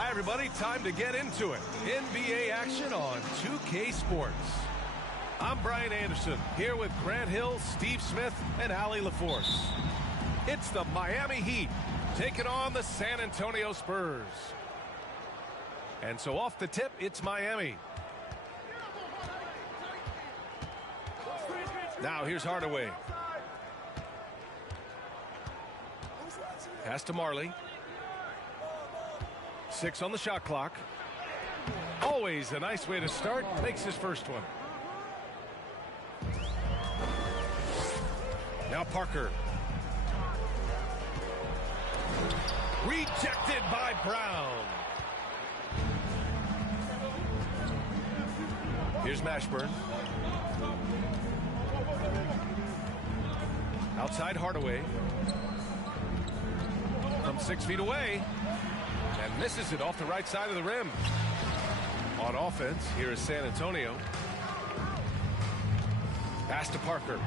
Hi, everybody. Time to get into it. NBA action on 2K Sports. I'm Brian Anderson, here with Grant Hill, Steve Smith, and Allie LaForce. It's the Miami Heat taking on the San Antonio Spurs. And so off the tip, it's Miami. Now here's Hardaway. Pass to Marley. 6 on the shot clock. Always a nice way to start. Makes his first one. Now Parker. Rejected by Brown. Here's Mashburn. Outside Hardaway. From 6 feet away. And misses it off the right side of the rim. On offense, here is San Antonio. Pass to Parker.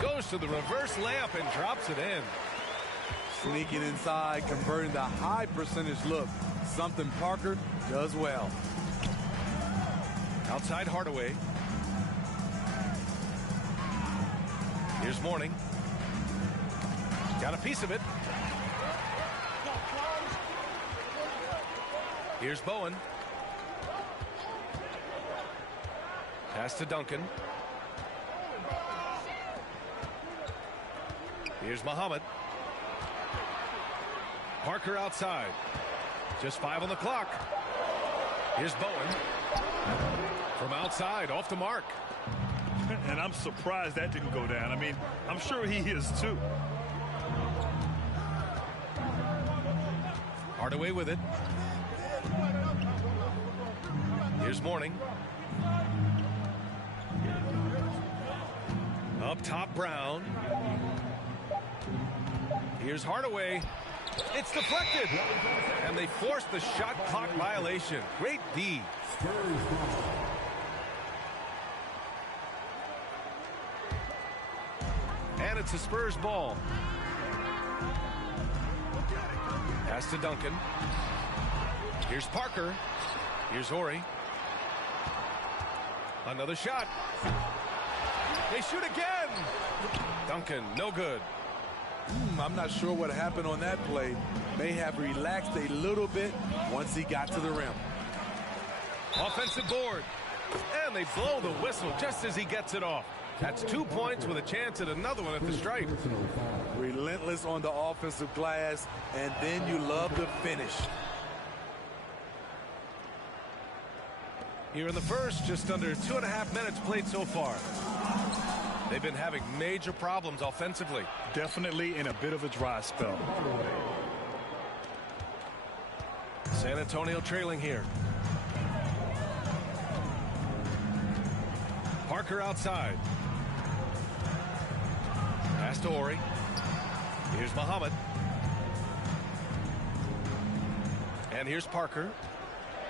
Goes to the reverse layup and drops it in. Sneaking inside, converting the high percentage look. Something Parker does well. Outside Hardaway. Here's Mourning. Got a piece of it. Here's Bowen. Pass to Duncan. Here's Muhammad. Parker outside. Just 5 on the clock. Here's Bowen. From outside, off the mark. And I'm surprised that didn't go down. I mean, I'm sure he is too. Hardaway with it. Here's Mourning. Up top, Brown. Here's Hardaway. It's deflected. And they force the shot clock violation. Great D. And it's a Spurs ball. Pass to Duncan. Here's Parker. Here's Horry. Another shot. They shoot again. Duncan, no good. I'm not sure what happened on that play. May have relaxed a little bit once he got to the rim. Offensive board. And they blow the whistle just as he gets it off. That's 2 points with a chance at another one at the stripe. Relentless on the offensive glass, and then you love the finish. Here in the first, just under 2.5 minutes played so far. They've been having major problems offensively. Definitely in a bit of a dry spell. San Antonio trailing here. Parker outside. Pass to Horry. Here's Muhammad. And here's Parker.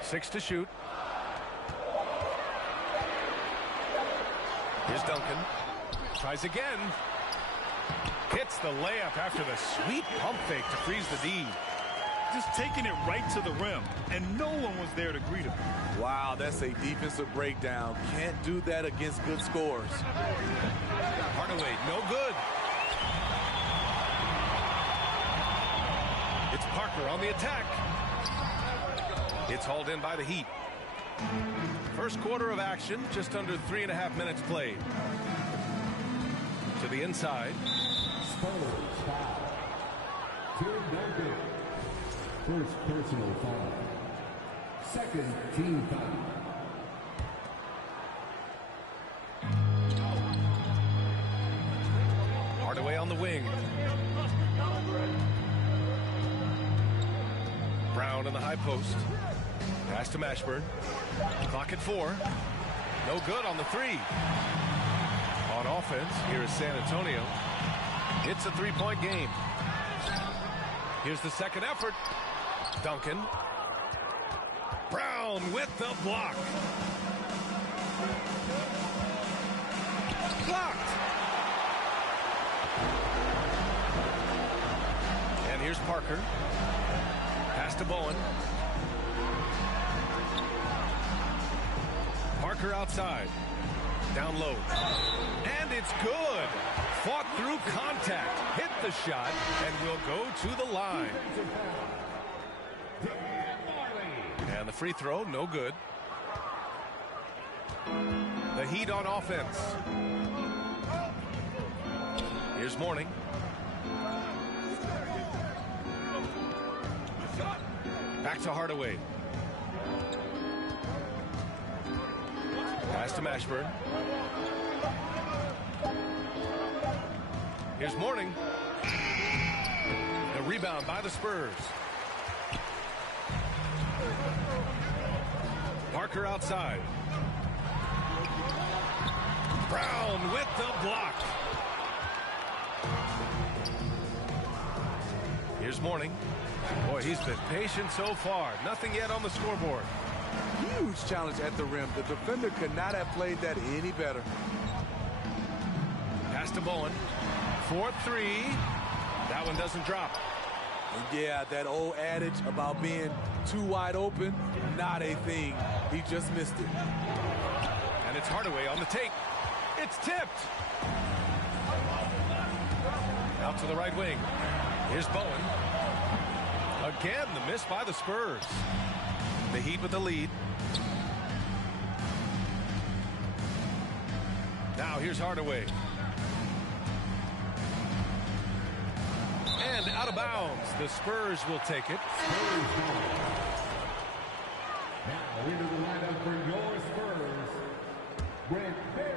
6 to shoot. Here's Duncan. Tries again. Hits the layup after the sweet pump fake to freeze the D. Just taking it right to the rim, and no one was there to greet him. Wow, that's a defensive breakdown. Can't do that against good scores. Hardaway, no good. It's Parker on the attack. It's hauled in by the Heat. First quarter of action, just under 3.5 minutes played. To the inside. First personal foul. Second team foul. Hardaway on the wing. Brown in the high post. Pass to Mashburn. Clock at 4. No good on the 3. On offense, here is San Antonio. It's a 3-point game. Here's the second effort. Duncan. Brown with the block. Blocked. And here's Parker. Pass to Bowen. Parker outside. Down low. And it's good. Fought through contact. Hit the shot and will go to the line. And the free throw, no good. The Heat on offense. Here's Mourning. Back to Hardaway. Pass to Mashburn. Here's Mourning. The rebound by the Spurs. Parker outside. Brown with the block. Here's Mourning. Boy, he's been patient so far. Nothing yet on the scoreboard. Huge challenge at the rim. The defender could not have played that any better. Pass to Bowen. 4-3. That one doesn't drop. And yeah, that old adage about being too wide open, not a thing. He just missed it. And it's Hardaway on the take. It's tipped. Out to the right wing. Here's Bowen. Again, the miss by the Spurs. The Heat with the lead. Now here's Hardaway. And out of bounds. The Spurs will take it. Now into the lineup for your Spurs, Brent Berry.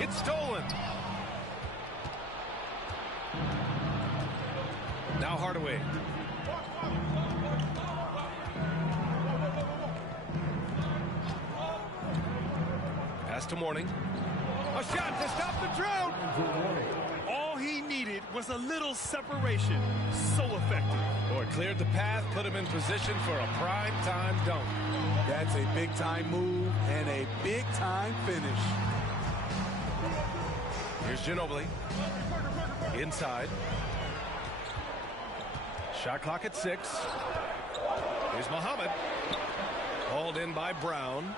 It's stolen. Now Hardaway. Pass to Mourning. A shot to stop the drought. All he needed was a little separation. So effective. Boy, cleared the path, put him in position for a prime-time dunk. That's a big-time move and a big-time finish. Here's Ginobili. Inside. Shot clock at 6. Here's Muhammad. Hauled in by Brown.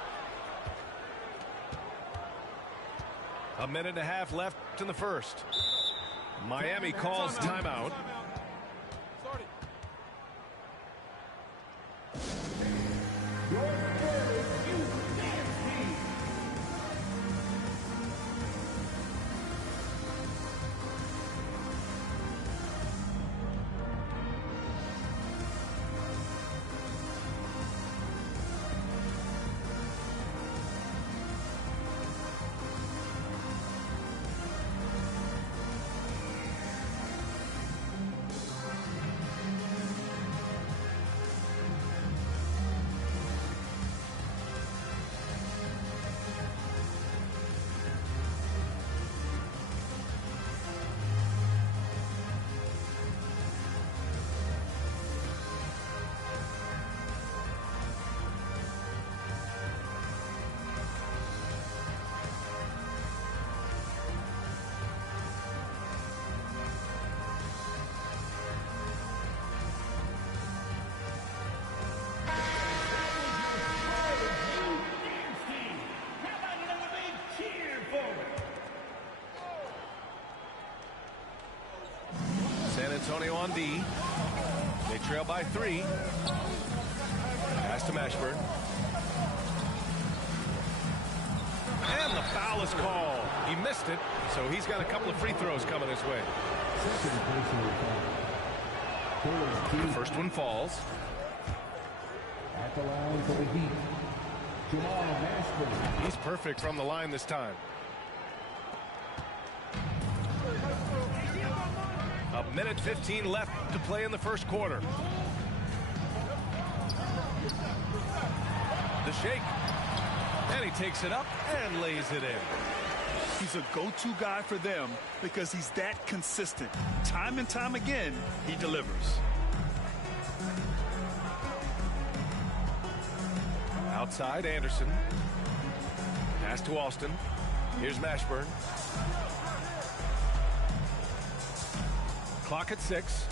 A minute and a half left in the first. Miami calls timeout. Antonio on D. They trail by 3. Pass to Mashburn. And the foul is called. He missed it, so he's got a couple of free throws coming his way. The first one falls. At the line for the Heat, Jamal Mashburn. He's perfect from the line this time. A minute 15 left to play in the first quarter. The shake. And he takes it up and lays it in. He's a go-to guy for them because he's that consistent. Time and time again, he delivers. Outside, Anderson. Pass to Alston. Here's Mashburn. Clock at 6.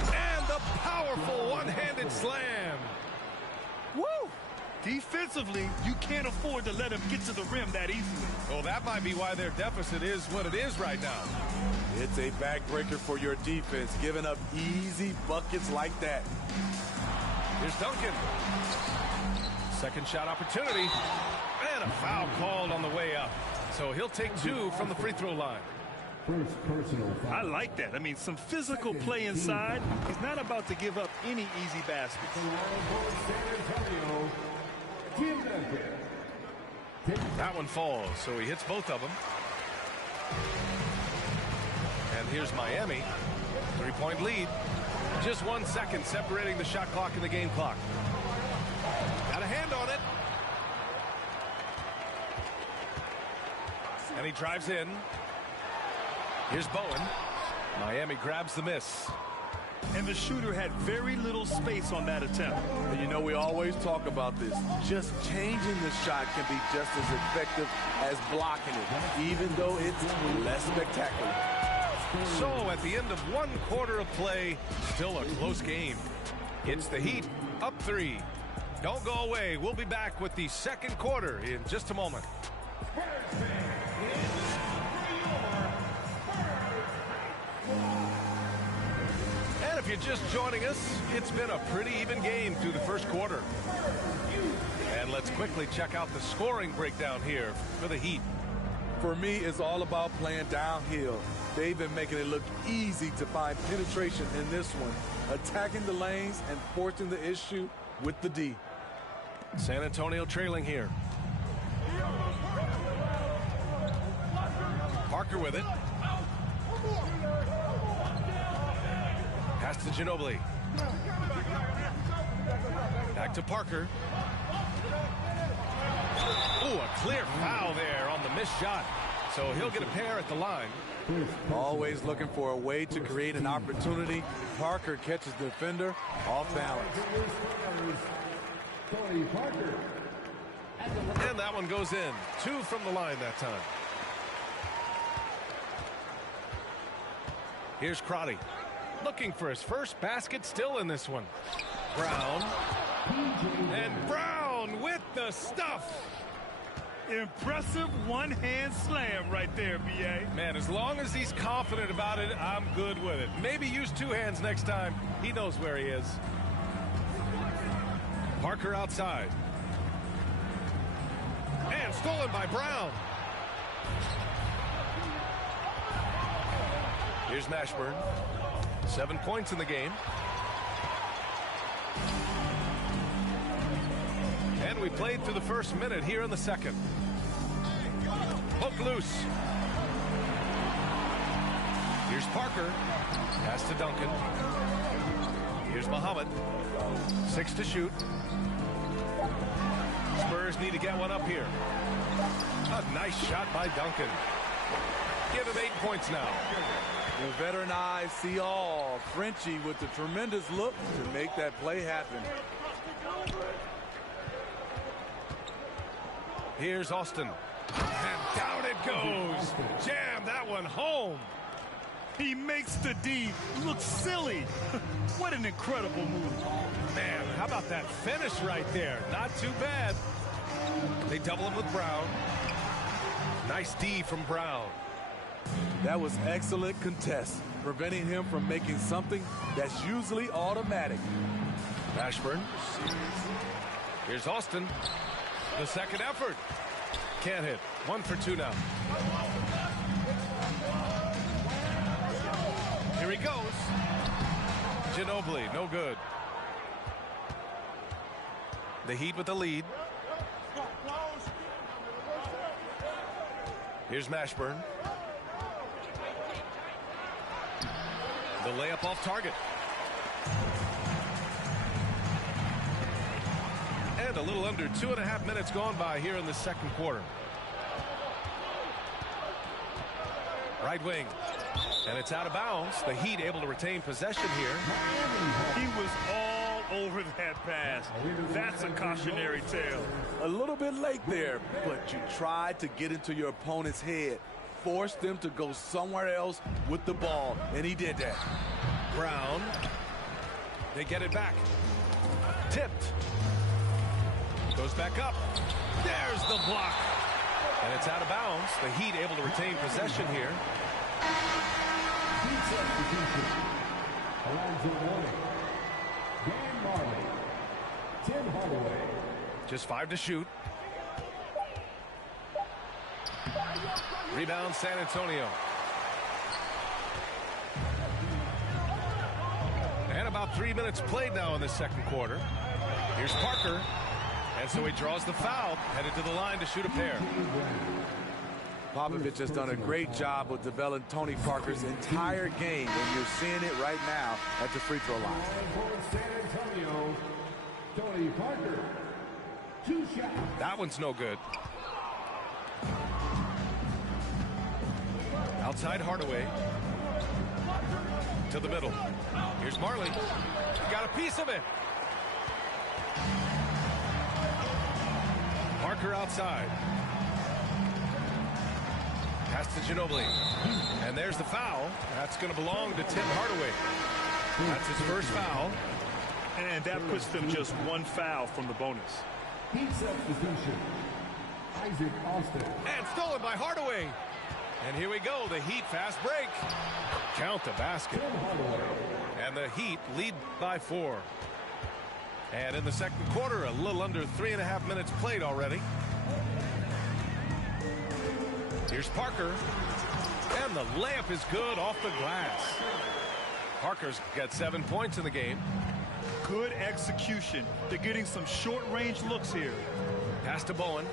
And the powerful one-handed slam. Woo! Defensively, you can't afford to let him get to the rim that easily. Well, that might be why their deficit is what it is right now. It's a backbreaker for your defense, giving up easy buckets like that. Here's Duncan. Second shot opportunity. And a foul called on the way up. So he'll take 2 from the free throw line. First personal foul. I like that. I mean, some physical play inside. He's not about to give up any easy baskets. The line for San Antonio, Tim Duncan. That one falls, so he hits both of them. And here's Miami. 3-point lead. Just 1 second separating the shot clock and the game clock. Got a hand on it. And he drives in. Here's Bowen. Miami grabs the miss. And the shooter had very little space on that attempt. And you know, we always talk about this. Just changing the shot can be just as effective as blocking it, even though it's less spectacular. So at the end of 1 quarter of play, still a close game. It's the Heat up 3. Don't go away. We'll be back with the second quarter in just a moment. And if you're just joining us, it's been a pretty even game through the first quarter. And let's quickly check out the scoring breakdown here for the Heat. For me, it's all about playing downhill. They've been making it look easy to find penetration in this one, attacking the lanes and forcing the issue with the D. San Antonio trailing here. Parker with it. Pass to Ginobili. Back to Parker. Ooh, a clear foul there on the missed shot. So he'll get a pair at the line. Always looking for a way to create an opportunity. Parker catches the defender off balance. Tony Parker. And that one goes in. 2 from the line that time. Here's Crotty. Looking for his first basket still in this one. Brown. And Brown with the stuff. Impressive one-hand slam right there, B.A. Man, as long as he's confident about it, I'm good with it. Maybe use 2 hands next time. He knows where he is. Parker outside. And stolen by Brown. Here's Mashburn. 7 points in the game. And we played through the first minute here in the second. Hook loose. Here's Parker. Pass to Duncan. Here's Muhammad. 6 to shoot. Spurs need to get one up here. A nice shot by Duncan. Give him 8 points now. The veteran eyes see all. Frenchie with the tremendous look to make that play happen. Here's Austin. And down it goes. Jam that one home. He makes the D look silly. What an incredible move. Man, how about that finish right there? Not too bad. They double him with Brown. Nice D from Brown. That was excellent contest, preventing him from making something that's usually automatic. Mashburn. Here's Austin. The second effort. Can't hit. 1 for 2 now. Here he goes. Ginobili, no good. The Heat with the lead. Here's Mashburn. The layup off target. And a little under 2.5 minutes gone by here in the second quarter. Right wing. And it's out of bounds. The Heat able to retain possession here. He was all over that pass. That's a cautionary tale. A little bit late there, but you tried to get into your opponent's head. Forced them to go somewhere else with the ball, and he did that. Brown. They get it back. Tipped. Goes back up. There's the block. And it's out of bounds. The Heat able to retain possession here. Heat substitution. Alonzo Mourning. Dan Marley. Tim Hardaway. Just 5 to shoot. Rebound San Antonio. And about 3 minutes played now in the second quarter. Here's Parker. And so he draws the foul, headed to the line to shoot a pair. Popovich has done a great job of developing Tony Parker's entire game, and you're seeing it right now at the free throw line. For San Antonio, Tony Parker. 2 shots. That one's no good. Outside Hardaway. To the middle. Here's Marley. Got a piece of it. Parker outside. Pass to Ginobili. And there's the foul. That's going to belong to Tim Hardaway. That's his first foul. And that puts them just 1 foul from the bonus. Heat substitution. Isaac Austin. And stolen by Hardaway. And here we go. The Heat fast break. Count the basket. Tim Hardaway. And the Heat lead by 4. And in the second quarter, a little under 3.5 minutes played already. Here's Parker. And the layup is good off the glass. Parker's got 7 points in the game. Good execution. They're getting some short-range looks here. Pass to Bowen.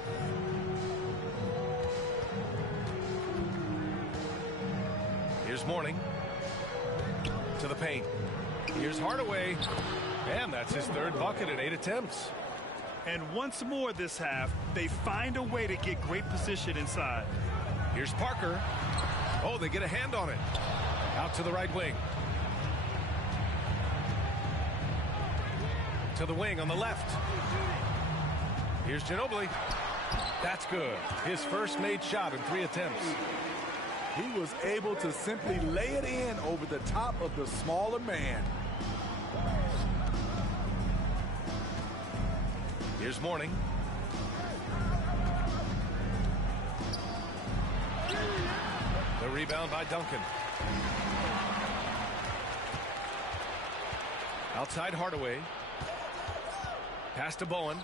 Here's Mourning. To the paint. Here's Hardaway. And that's his 3rd bucket at 8 attempts. And once more this half, they find a way to get great position inside. Here's Parker. Oh, they get a hand on it. Out to the right wing. To the wing on the left. Here's Ginobili. That's good. His first made shot in 3 attempts. He was able to simply lay it in over the top of the smaller man. Here's Mourning. The rebound by Duncan. Outside Hardaway. Pass to Bowen.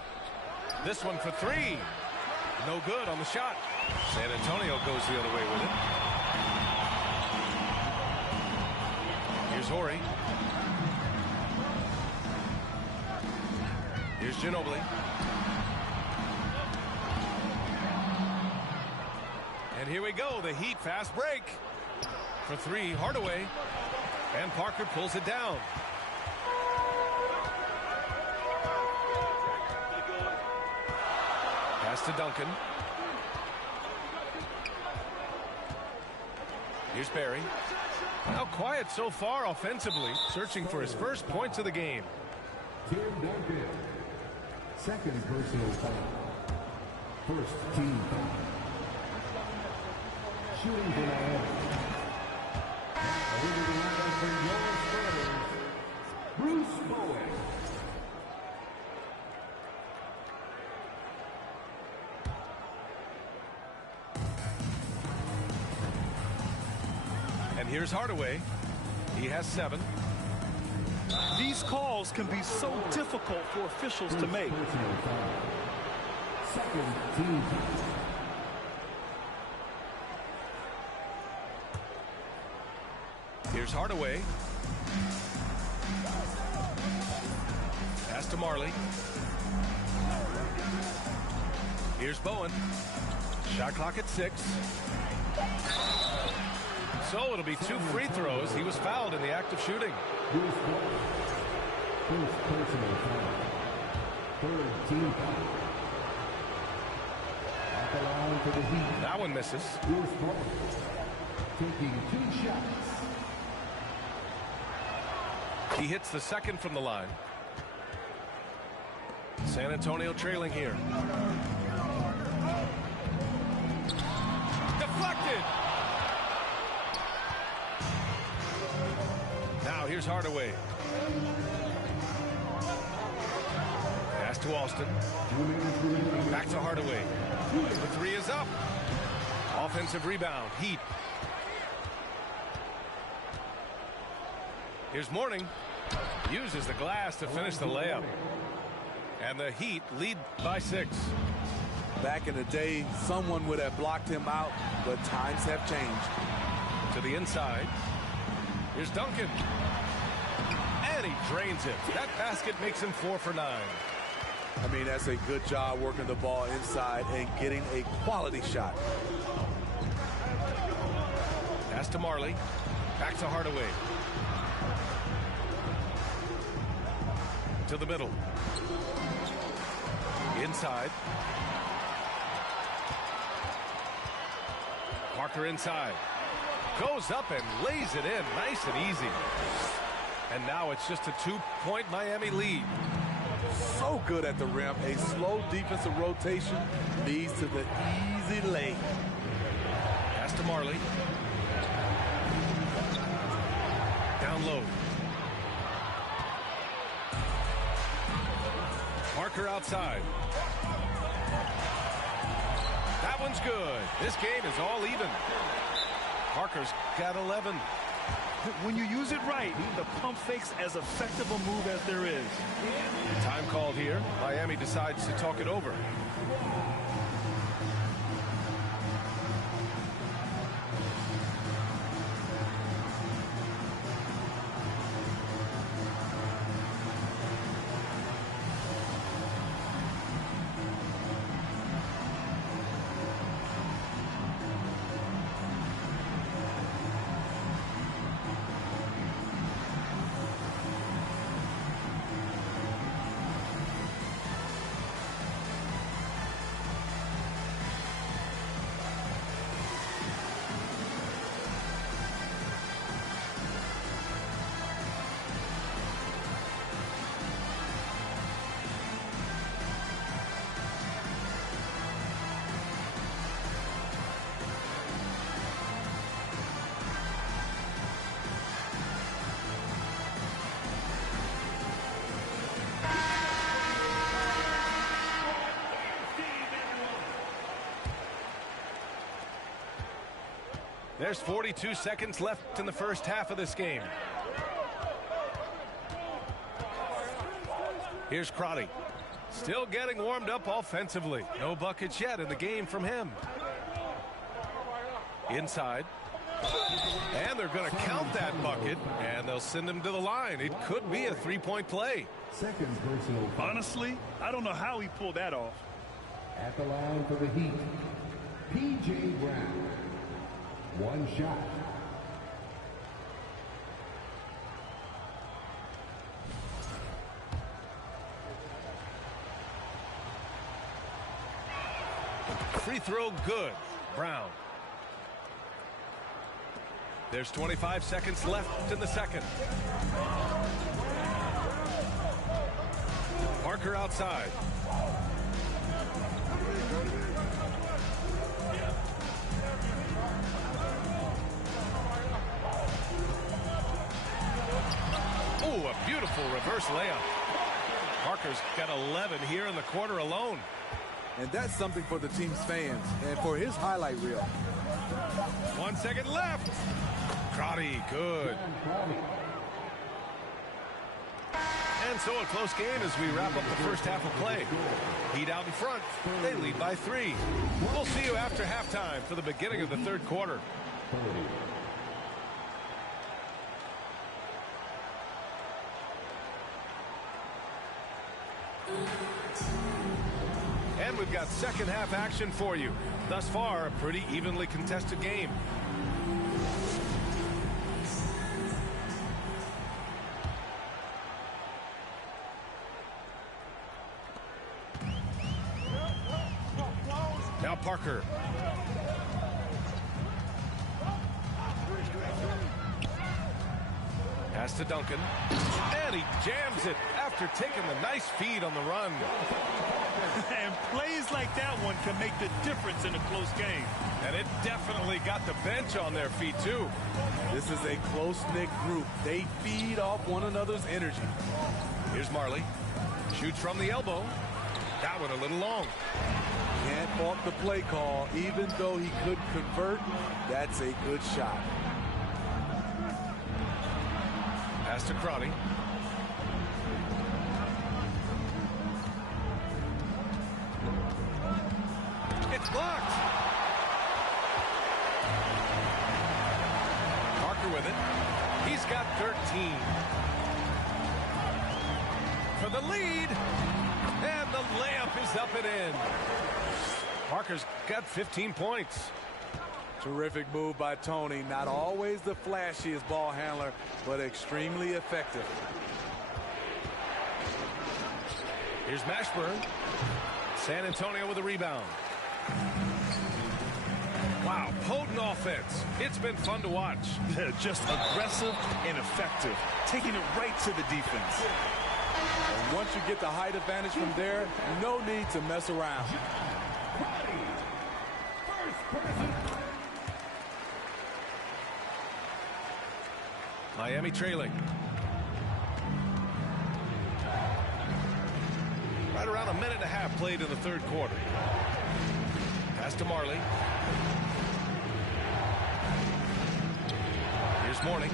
This one for 3. No good on the shot. San Antonio goes the other way with it. Here's Horry. Here's Ginobili. And here we go. The Heat fast break. For 3, Hardaway. And Parker pulls it down. Pass to Duncan. Here's Barry. Now quiet so far offensively, searching for his first points of the game. Tim Duncan. 2nd personal foul. 1st team foul. Shooting for Miami. Over the line for your Spurs, Bruce Bowen. And here's Hardaway. He has 7. These calls can be so difficult for officials to make. Second team. Here's Hardaway. Pass to Marley. Here's Bowen. Shot clock at 6. So it'll be 2 free throws. He was fouled in the act of shooting. First personal foul. Third team foul. At the line for the Heat. That one misses. Bruce Brown taking 2 shots. He hits the second from the line. San Antonio trailing here. Deflected. Now here's Hardaway. Pass to Alston. Back to Hardaway. The 3 is up. Offensive rebound. Heat. Here's Mourning. Uses the glass to finish the layup. And the Heat lead by 6. Back in the day, someone would have blocked him out, but times have changed. To the inside. Here's Duncan. And he drains it. That basket makes him 4 for 9. I mean, that's a good job working the ball inside and getting a quality shot. Pass to Marley. Back to Hardaway. To the middle. Inside. Parker inside. Goes up and lays it in. Nice and easy. And now it's just a 2-point Miami lead. So good at the rim. A slow defensive rotation leads to the easy lay. Pass to Marley. Down low. Parker outside. That one's good. This game is all even. Parker's got 11. When you use it right, the pump fake's as effective a move as there is. Time called here. Miami decides to talk it over. There's 42 seconds left in the first half of this game. Here's Crotty. Still getting warmed up offensively. No buckets yet in the game from him. Inside. And they're going to count that bucket, and they'll send him to the line. It could be a 3-point play. Second personal foul. Honestly, I don't know how he pulled that off. At the line for the Heat, P.J. Brown. 1 shot. Free throw good. Brown. There's 25 seconds left in the second. Parker outside. Oh, a beautiful reverse layup. Parker's got 11 here in the quarter alone. And that's something for the team's fans and for his highlight reel. 1 second left. Crotty, good. And so a close game as we wrap up the first half of play. Heat out in front. They lead by 3. We'll see you after halftime for the beginning of the third quarter. And we've got second half action for you. Thus far, a pretty evenly contested game. Now Parker. Pass to Duncan. And he jams it after taking the nice feed on the run. And plays like that one can make the difference in a close game. And it definitely got the bench on their feet, too. This is a close-knit group. They feed off one another's energy. Here's Marley. Shoots from the elbow. That one a little long. Can't fault the play call. Even though he couldn't convert, that's a good shot. Pass to Crotty. It's blocked. Parker with it. He's got 13. For the lead. And the layup is up and in. Parker's got 15 points. Terrific move by Tony. Not always the flashiest ball handler, but extremely effective. Here's Mashburn. San Antonio with a rebound. Wow, potent offense. It's been fun to watch. Just aggressive and effective, taking it right to the defense. And once you get the height advantage from there, no need to mess around. Miami trailing. Right around a minute and a half played in the third quarter. Pass to Marley. Here's Mourning.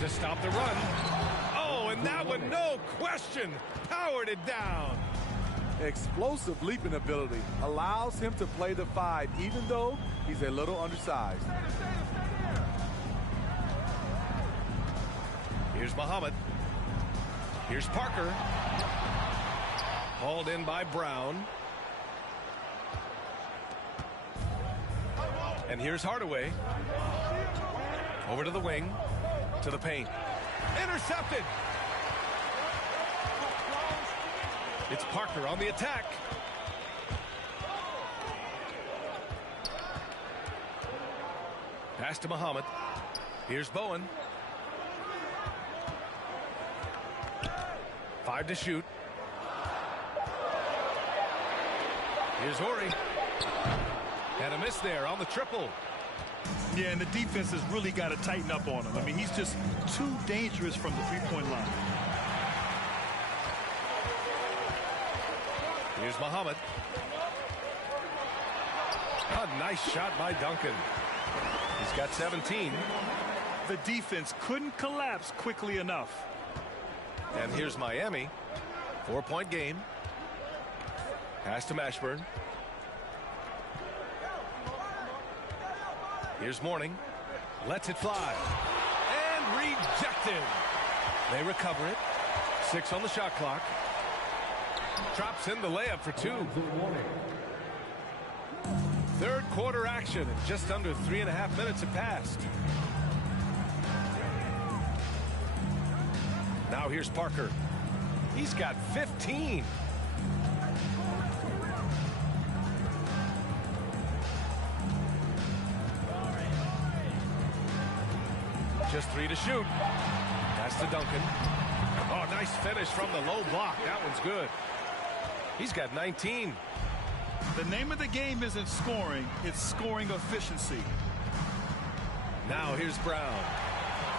To stop the run. Oh, and that one, no question, powered it down. Explosive leaping ability allows him to play the 5, even though he's a little undersized. Here's Muhammad. Here's Parker. Hauled in by Brown. And here's Hardaway. Over to the wing. To the paint. Intercepted. It's Parker on the attack. Pass to Muhammad. Here's Bowen. 5 to shoot. Here's Horry. And a miss there on the triple. Yeah, and the defense has really got to tighten up on him. I mean, he's just too dangerous from the three-point line. Here's Muhammad. A nice shot by Duncan. He's got 17. The defense couldn't collapse quickly enough. And here's Miami. 4-point game. Pass to Mashburn. Here's Mourning. Lets it fly. And rejected. They recover it. 6 on the shot clock. Drops in the layup for 2. Third quarter action. And just under 3.5 minutes have passed. Now here's Parker. He's got 15. Just 3 to shoot. Pass to Duncan. Oh, nice finish from the low block. That one's good. He's got 19. The name of the game isn't scoring, it's scoring efficiency. Now here's Brown.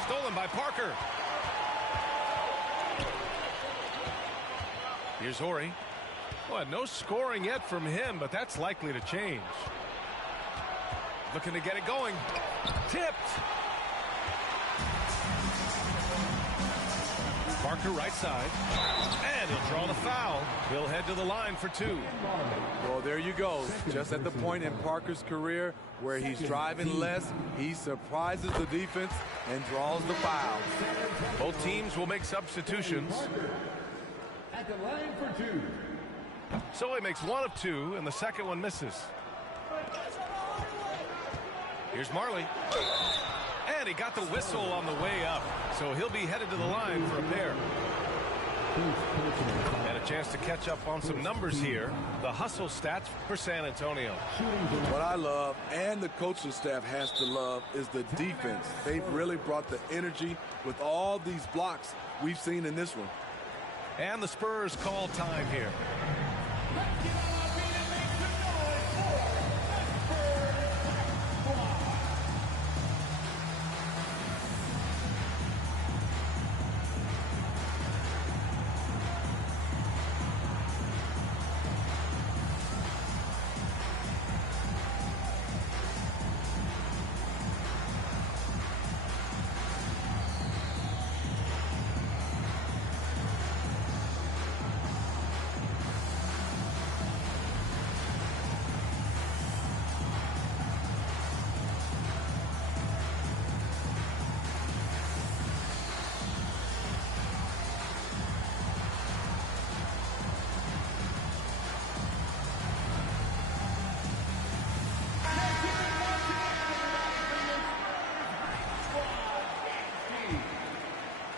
Stolen by Parker. Here's Horry. Well, no scoring yet from him, but that's likely to change. Looking to get it going. Tipped. Parker right side. And he'll draw the foul. He'll head to the line for 2. Well, there you go. Just at the point in Parker's career where he's driving less, he surprises the defense and draws the foul. Both teams will make substitutions. At the line for 2. So he makes 1 of 2, and the second one misses. Here's Marley. And he got the whistle on the way up. So he'll be headed to the line for a pair. And a chance to catch up on some numbers here. The hustle stats for San Antonio. What I love, and the coaching staff has to love, is the defense. They've really brought the energy with all these blocks we've seen in this one. And the Spurs call time here.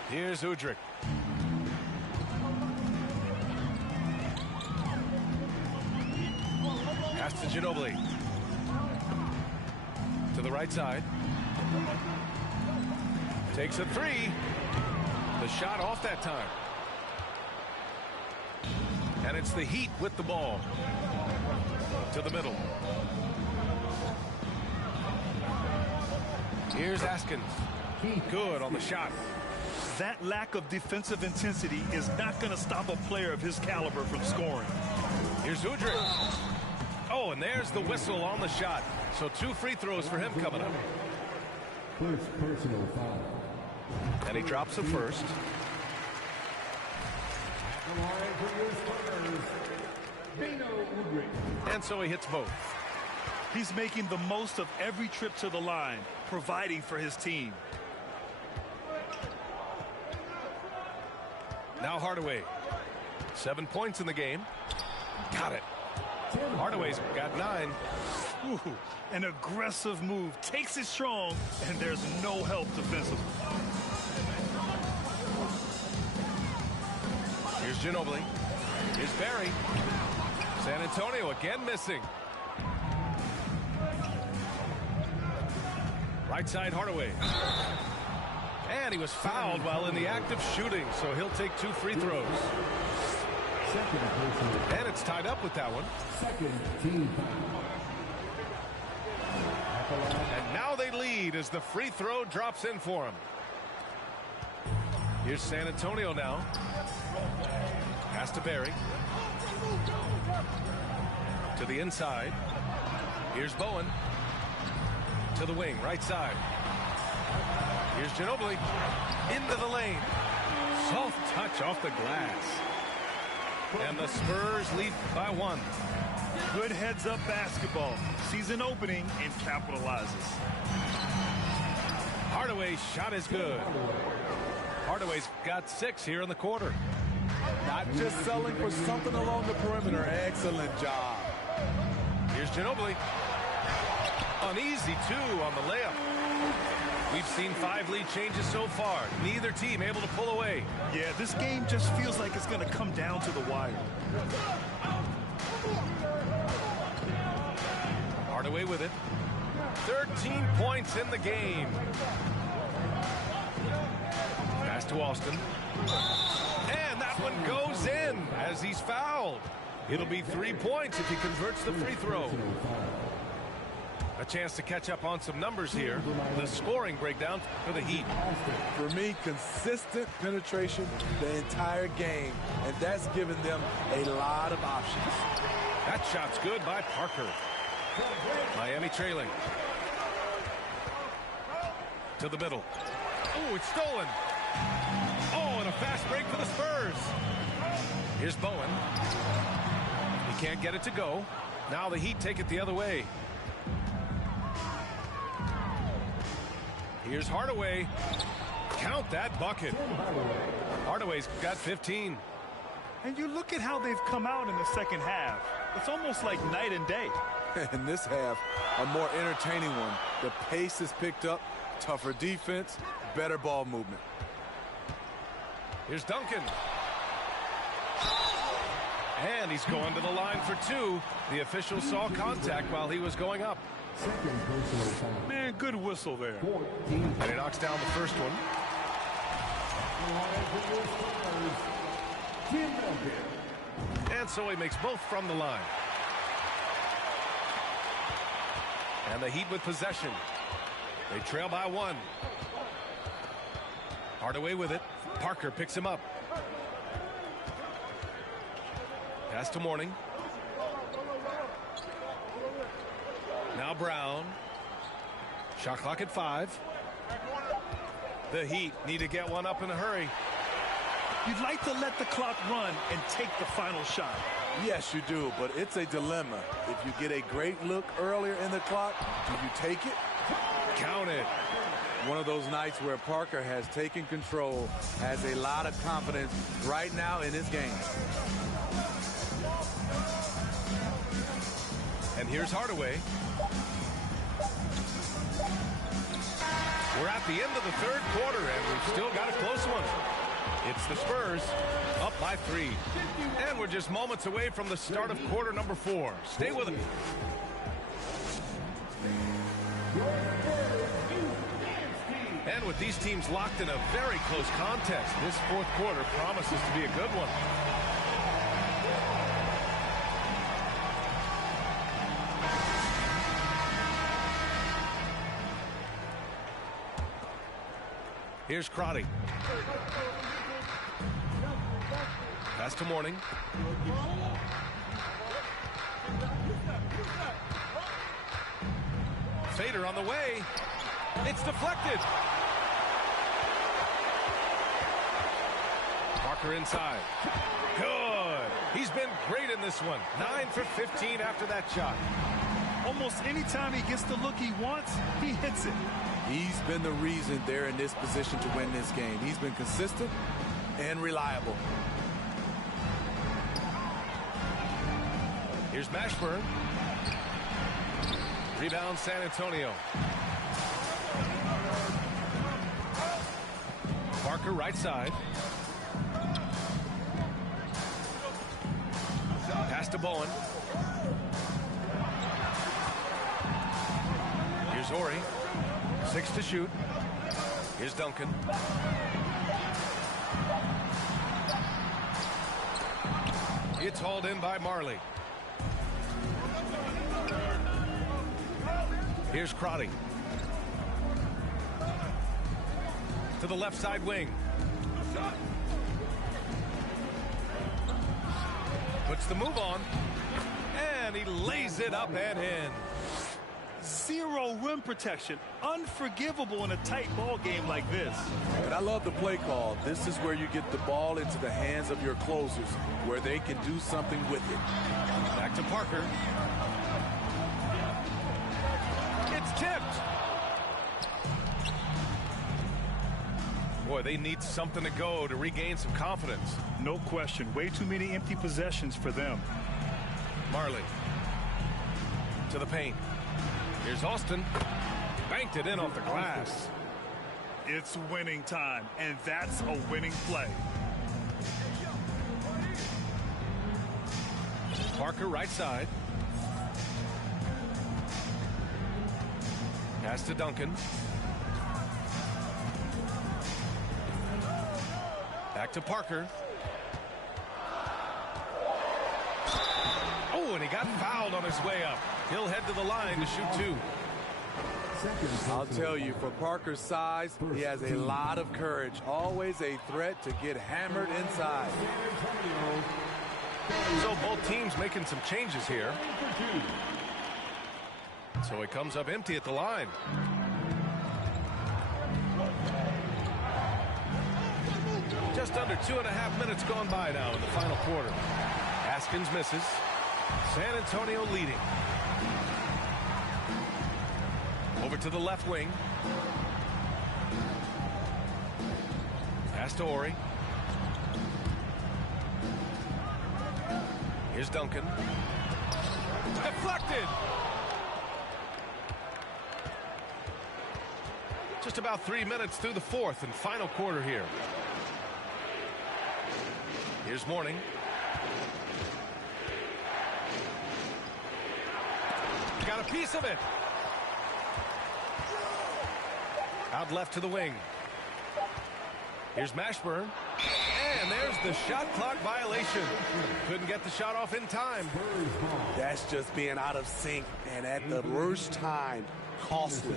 Here's Udrih. Pass to Ginobili. To the right side. Takes a 3. The shot off that time. And it's the Heat with the ball. To the middle. Here's Askins. Good on the shot. That lack of defensive intensity is not going to stop a player of his caliber from scoring. Here's Udrih. Oh, and there's the whistle on the shot. So 2 free throws for him coming up. First personal foul. And he drops the first. The line for your Spurs, Beno Udrih. And so he hits both. He's making the most of every trip to the line, providing for his team. Now Hardaway. 7 points in the game. Got it. Hardaway's got 9. Ooh, an aggressive move. Takes it strong, and there's no help defensively. Here's Ginobili. Here's Barry. San Antonio again missing. Right side Hardaway. And he was fouled while in the act of shooting, so he'll take 2 free throws. Second personal. And it's tied up with that one. Second team foul. At the line. And now they lead as the free throw drops in for him. Here's San Antonio now. Pass to Barry. To the inside. Here's Bowen. To the wing, right side. Here's Ginobili. Into the lane. Soft touch off the glass. And the Spurs lead by 1. Good heads-up basketball. Sees an opening and capitalizes. Hardaway's shot is good. Hardaway's got 6 here in the quarter. Not just selling for something along the perimeter. Excellent job. Here's Ginobili. An easy 2 on the layup. We've seen 5 lead changes so far. Neither team able to pull away. Yeah, this game just feels like it's going to come down to the wire. Hardaway with it. 13 points in the game. Pass to Austin. And that one goes in as he's fouled. It'll be 3 points if he converts the free throw. A chance to catch up on some numbers here. The scoring breakdown for the Heat. For me, consistent penetration the entire game, and that's given them a lot of options. That shot's good by Parker. Miami trailing. To the middle. Oh, it's stolen. Oh, and a fast break for the Spurs. Here's Bowen. He can't get it to go. Now the Heat take it the other way. Here's Hardaway. Count that bucket. Hardaway's got 15. And you look at how they've come out in the second half. It's almost like night and day. In this half, a more entertaining one. The pace is picked up, tougher defense, better ball movement. Here's Duncan. And he's going to the line for two. The official saw contact while he was going up. Man, good whistle there. And he knocks down the first one. And so he makes both from the line. And the Heat with possession. They trail by one. Hardaway with it. Parker picks him up. Pass to Mourning. Now Brown. Shot clock at 5. The Heat need to get one up in a hurry. You'd like to let the clock run and take the final shot. Yes, you do, but it's a dilemma. If you get a great look earlier in the clock, do you take it? Count it. One of those nights where Parker has taken control, has a lot of confidence right now in his game. And here's Hardaway. We're at the end of the third quarter, and we've still got a close one. It's the Spurs up by 3. And we're just moments away from the start of quarter number 4. Stay with it. And with these teams locked in a very close contest, this fourth quarter promises to be a good one. Here's Crotty. Pass to Mourning. Fader on the way. It's deflected. Parker inside. Good. He's been great in this one. 9 for 15 after that shot. Almost any time he gets the look he wants, he hits it. He's been the reason they're in this position to win this game. He's been consistent and reliable. Here's Mashburn. Rebound San Antonio. Parker right side. Pass to Bowen. Here's Horry. 6 to shoot. Here's Duncan. It's hauled in by Marley. Here's Crotty. To the left side wing. Puts the move on. And he lays it up and in. Zero rim protection. Unforgivable in a tight ball game like this. And I love the play call. This is where you get the ball into the hands of your closers, where they can do something with it. Back to Parker. It's tipped. Boy, they need something to go to regain some confidence. No question. Way too many empty possessions for them. Marley. To the paint. Here's Austin. Banked it in off the glass. It's winning time, and that's a winning play. Parker right side. Pass to Duncan. Back to Parker. Oh, and he got fouled on his way up. He'll head to the line to shoot 2. I'll tell you, for Parker's size, he has a lot of courage. Always a threat to get hammered inside. So both teams making some changes here. So it comes up empty at the line. Just under 2.5 minutes gone by now in the final quarter. Askins misses. San Antonio leading. Over to the left wing. Pass to Ori. Here's Duncan. Deflected. Just about 3 minutes through the fourth and final quarter here. Here's Mourning. Got a piece of it. Out left to the wing. Here's Mashburn. And there's the shot clock violation. Couldn't get the shot off in time. That's just being out of sync and at the worst time. Costly.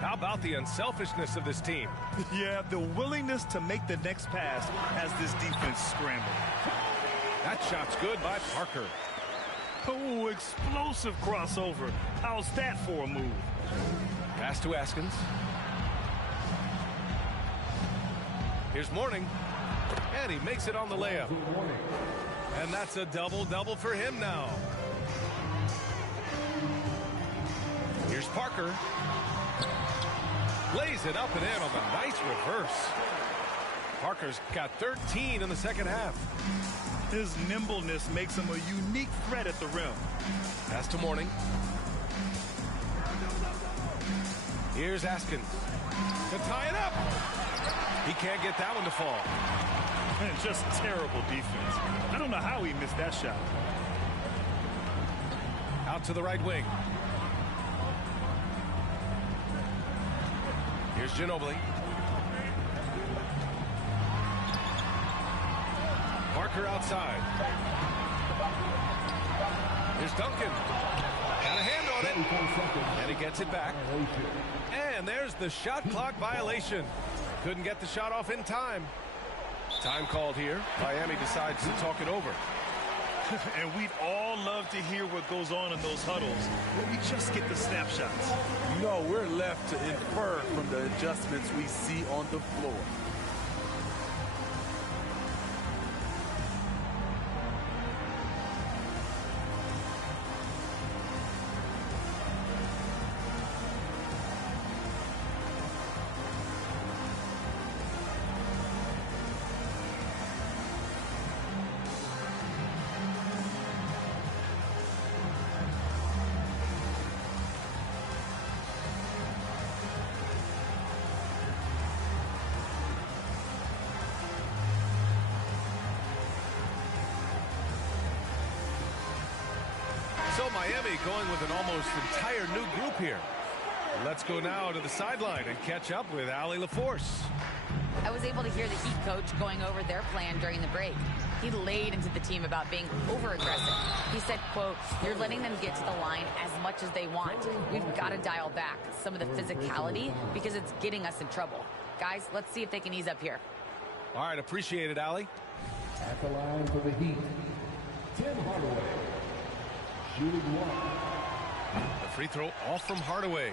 How about the unselfishness of this team? Yeah, the willingness to make the next pass as this defense scrambled. That shot's good by Parker. Oh, explosive crossover. How's that for a move? Pass to Askins. Here's Mourning. And he makes it on the layup. And that's a double-double for him now. Here's Parker. Lays it up and in on the nice reverse. Parker's got 13 in the second half. His nimbleness makes him a unique threat at the rim. Pass to Mourning. Here's Askins. To tie it up. He can't get that one to fall. And just terrible defense. I don't know how he missed that shot. Out to the right wing. Here's Ginobili. Parker outside. Here's Duncan. Got a hand on it. And he gets it back. And there's the shot clock violation. Couldn't get the shot off in time. Time called here. Miami decides to talk it over. And we'd all love to hear what goes on in those huddles, but we just get the snapshots. No, we're left to infer from the adjustments we see on the floor. So Miami going with an almost entire new group here. Let's go now to the sideline and catch up with Allie LaForce. I was able to hear the Heat coach going over their plan during the break. He laid into the team about being over-aggressive. He said, quote, "You're letting them get to the line as much as they want. We've got to dial back some of the physicality because it's getting us in trouble. Guys, let's see if they can ease up here." All right, appreciate it, Allie. At the line for the Heat, Tim Hardaway. Shooting one. The free throw off from Hardaway.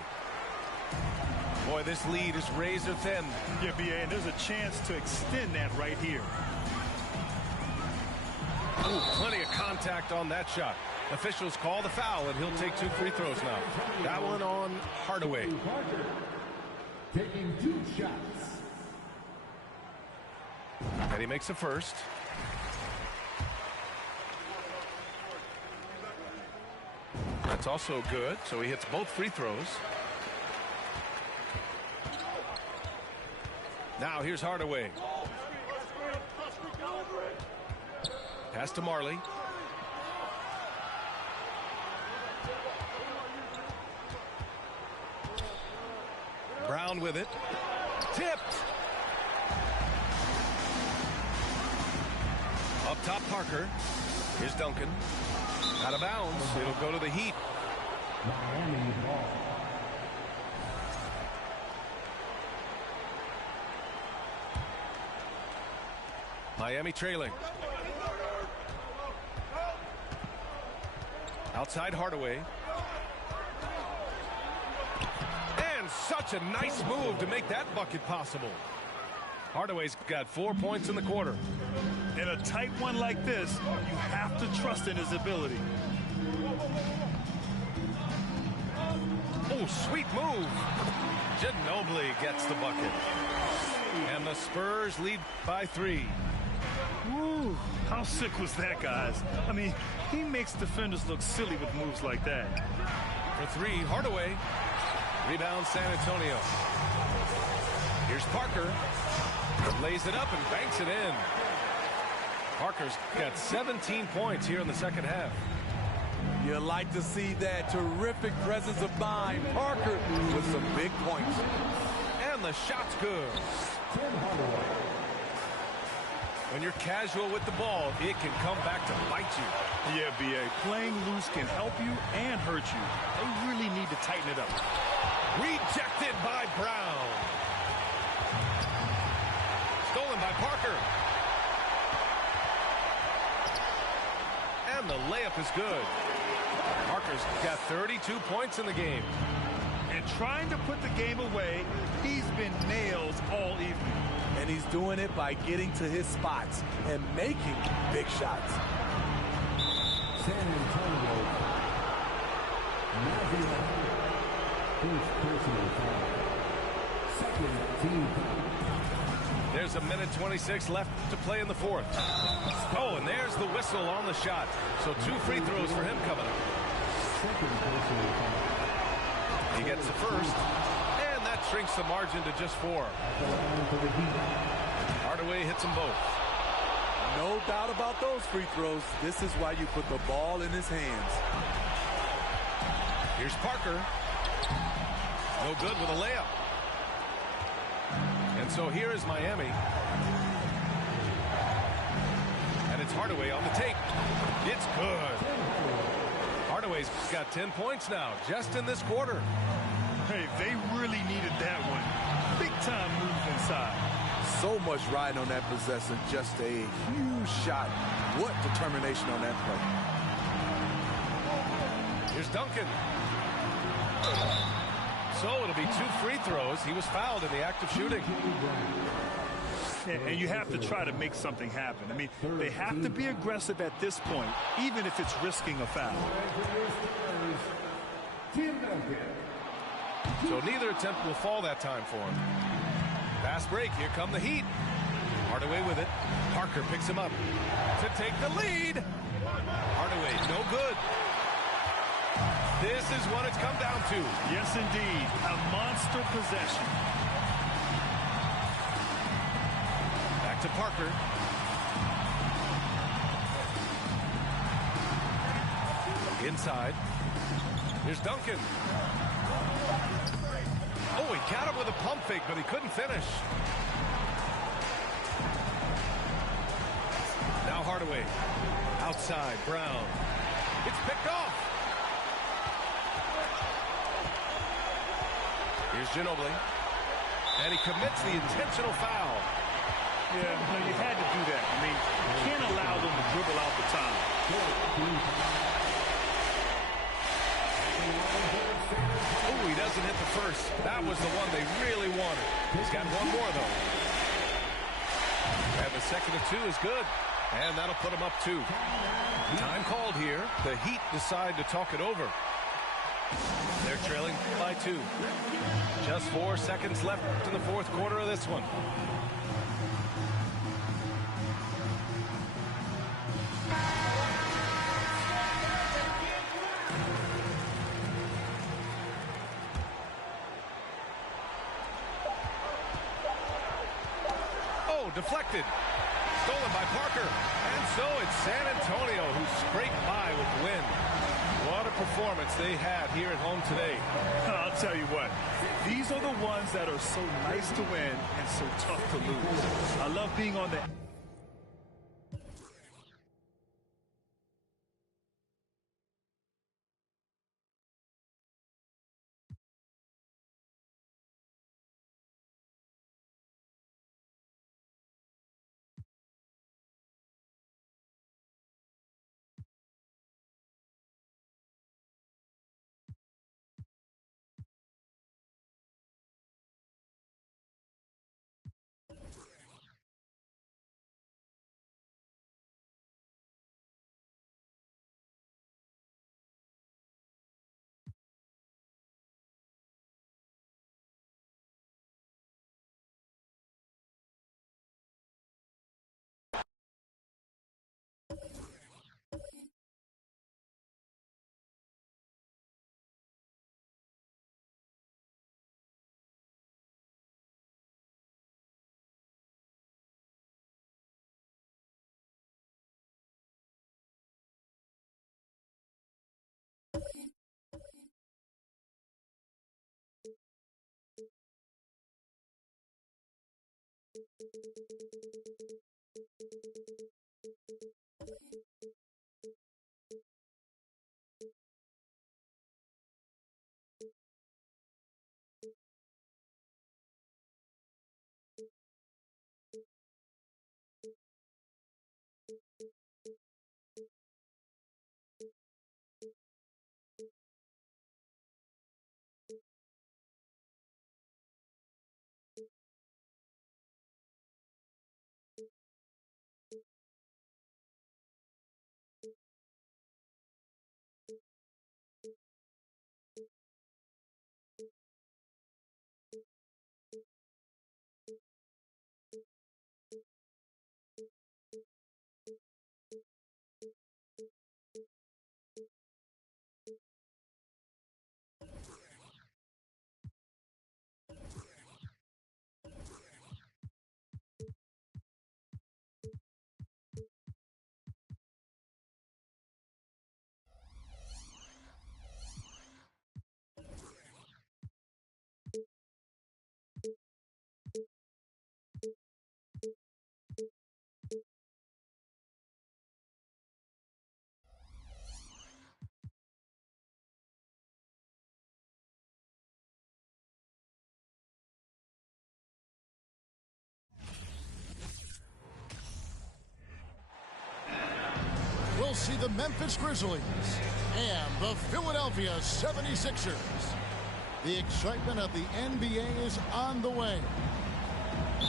Boy, this lead is razor thin. Yeah, B.A., and there's a chance to extend that right here. Ooh, plenty of contact on that shot. Officials call the foul, and he'll take 2 free throws now. That one on Hardaway. Parker taking 2 shots. And he makes the first. That's also good, so he hits both free throws. Now here's Hardaway. Pass to Marley. Brown with it. Tipped. Up top, Parker. Here's Duncan. Out of bounds. It'll go to the Heat. Miami ball. Miami trailing. Outside Hardaway. And such a nice move to make that bucket possible. Hardaway's got 4 points in the quarter. In a tight one like this, you have to trust in his ability. Oh, sweet move. Ginobili gets the bucket. And the Spurs lead by 3. Woo, how sick was that, guys? I mean, he makes defenders look silly with moves like that. For 3, Hardaway. Rebound, San Antonio. Here's Parker. Lays it up and banks it in. Parker's got 17 points here in the second half. You like to see that terrific presence of mind. Parker with some big points. And the shot's good. When you're casual with the ball, it can come back to bite you. Yeah, B.A., playing loose can help you and hurt you. They really need to tighten it up. Rejected by Brown. Stolen by Parker. And the layup is good. Parker's got 32 points in the game. And trying to put the game away, he's been nails all evening. And he's doing it by getting to his spots and making big shots. San Antonio. Mavia. First personal foul. Second team foul. There's a minute 26 left to play in the fourth. Oh, and there's the whistle on the shot. So 2 free throws for him coming up. Second personal foul. He gets the first, and that shrinks the margin to just 4. At the line for the Heat. Hardaway hits them both. No doubt about those free throws. This is why you put the ball in his hands. Here's Parker. No good with a layup. And so here is Miami. And it's Hardaway on the tape. It's good. Hardaway's got 10 points now, just in this quarter. Hey, they really needed that one. Big time move inside. So much riding on that possession. Just a huge shot. What determination on that play. Here's Duncan. So it'll be 2 free throws. He was fouled in the act of shooting. And you have to try to make something happen. I mean, they have to be aggressive at this point, even if it's risking a foul. So neither attempt will fall that time for him. Fast break. Here come the Heat. Hardaway with it. Parker picks him up to take the lead. Hardaway, no good. This is what it's come down to. Yes, indeed. A monster possession. Back to Parker. Inside. Here's Duncan. Oh, he got him with a pump fake, but he couldn't finish. Now Hardaway. Outside, Brown. It's picked off. Here's Ginobili. And he commits the intentional foul. Yeah, no, you had to do that. I mean, you can't allow them to dribble out the time. Oh, he doesn't hit the first. That was the one they really wanted. He's got one more, though. And the second of 2 is good. And that'll put him up 2. Time called here. The Heat decide to talk it over. They're trailing by 2. Just 4 seconds left in the fourth quarter of this one. Oh, deflected. Stolen by Parker. And so it's San Antonio who scraped by with the win. What a performance they had here at home today. I'll tell you what, these are the ones that are so nice to win and so tough to lose. I love being on the... We'll see the Memphis Grizzlies and the Philadelphia 76ers. The excitement of the NBA is on the way.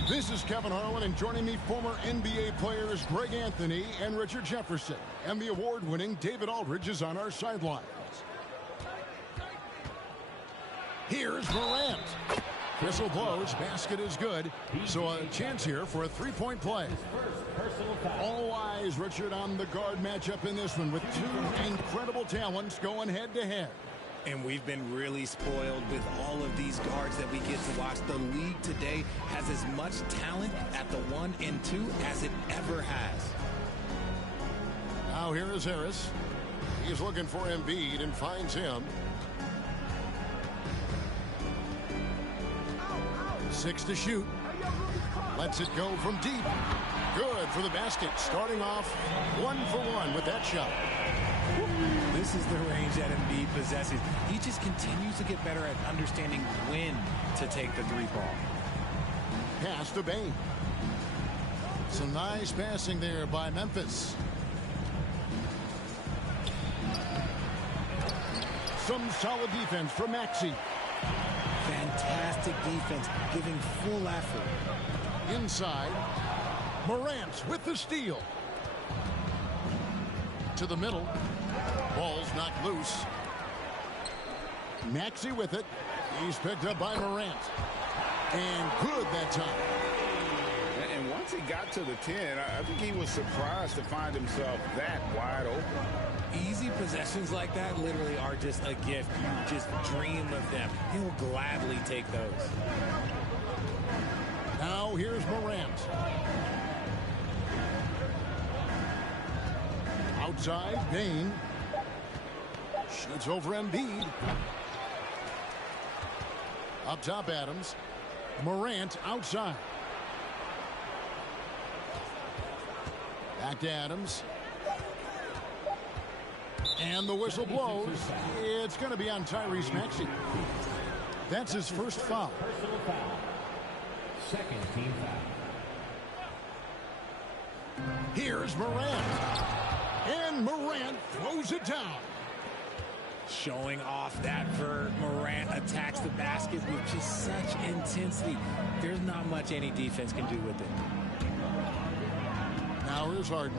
This is Kevin Harlan, and joining me, former NBA players Greg Anthony and Richard Jefferson. And the award-winning David Aldridge is on our sidelines. Here's Morant. Whistle blows, basket is good. So a chance here for a three-point play. All eyes, Richard, on the guard matchup in this one with two incredible talents going head-to-head. And we've been really spoiled with all of these guards that we get to watch. The league today has as much talent at the 1 and 2 as it ever has. Now here is Harris. He's looking for Embiid and finds him. 6 to shoot. Lets it go from deep. Good for the basket. Starting off 1 for 1 with that shot. This is the range that Embiid possesses. He just continues to get better at understanding when to take the three ball. Pass to Bane. Some nice passing there by Memphis. Some solid defense from Maxey. Fantastic defense, giving full effort. Inside, Morant with the steal. To the middle. Ball's knocked loose. Maxey with it. He's picked up by Morant. And good that time. And once he got to the 10, I think he was surprised to find himself that wide open. Easy possessions like that literally are just a gift. You just dream of them. He'll gladly take those. Now here's Morant. Outside, Bane. Shoots over Embiid. Up top, Adams. Morant outside. Back to Adams. And the whistle blows. It's going to be on Tyrese Maxey. That's his first foul. Personal foul. Second team foul. Here's Morant. And Morant throws it down. Showing off that vert. Morant attacks the basket with just such intensity. There's not much any defense can do with it. Now here's Harden.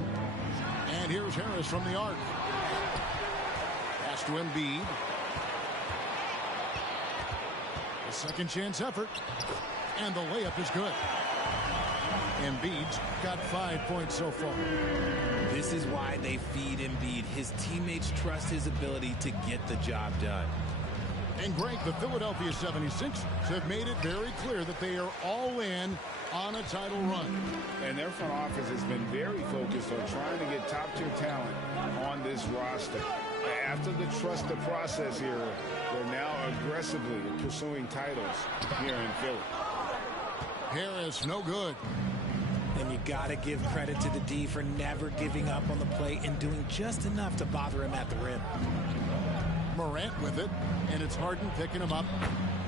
And here's Harris from the arc. Pass to Embiid. A second chance effort. And the layup is good. Embiid's got 5 points so far. This is why they feed Embiid. His teammates trust his ability to get the job done. And Greg, the Philadelphia 76ers have made it very clear that they are all in on a title run. And their front office has been very focused on trying to get top-tier talent on this roster. After the trust the process era, they're now aggressively pursuing titles here in Philly. Harris, no good. And you got to give credit to the D for never giving up on the play and doing just enough to bother him at the rim. Morant with it, and it's Harden picking him up.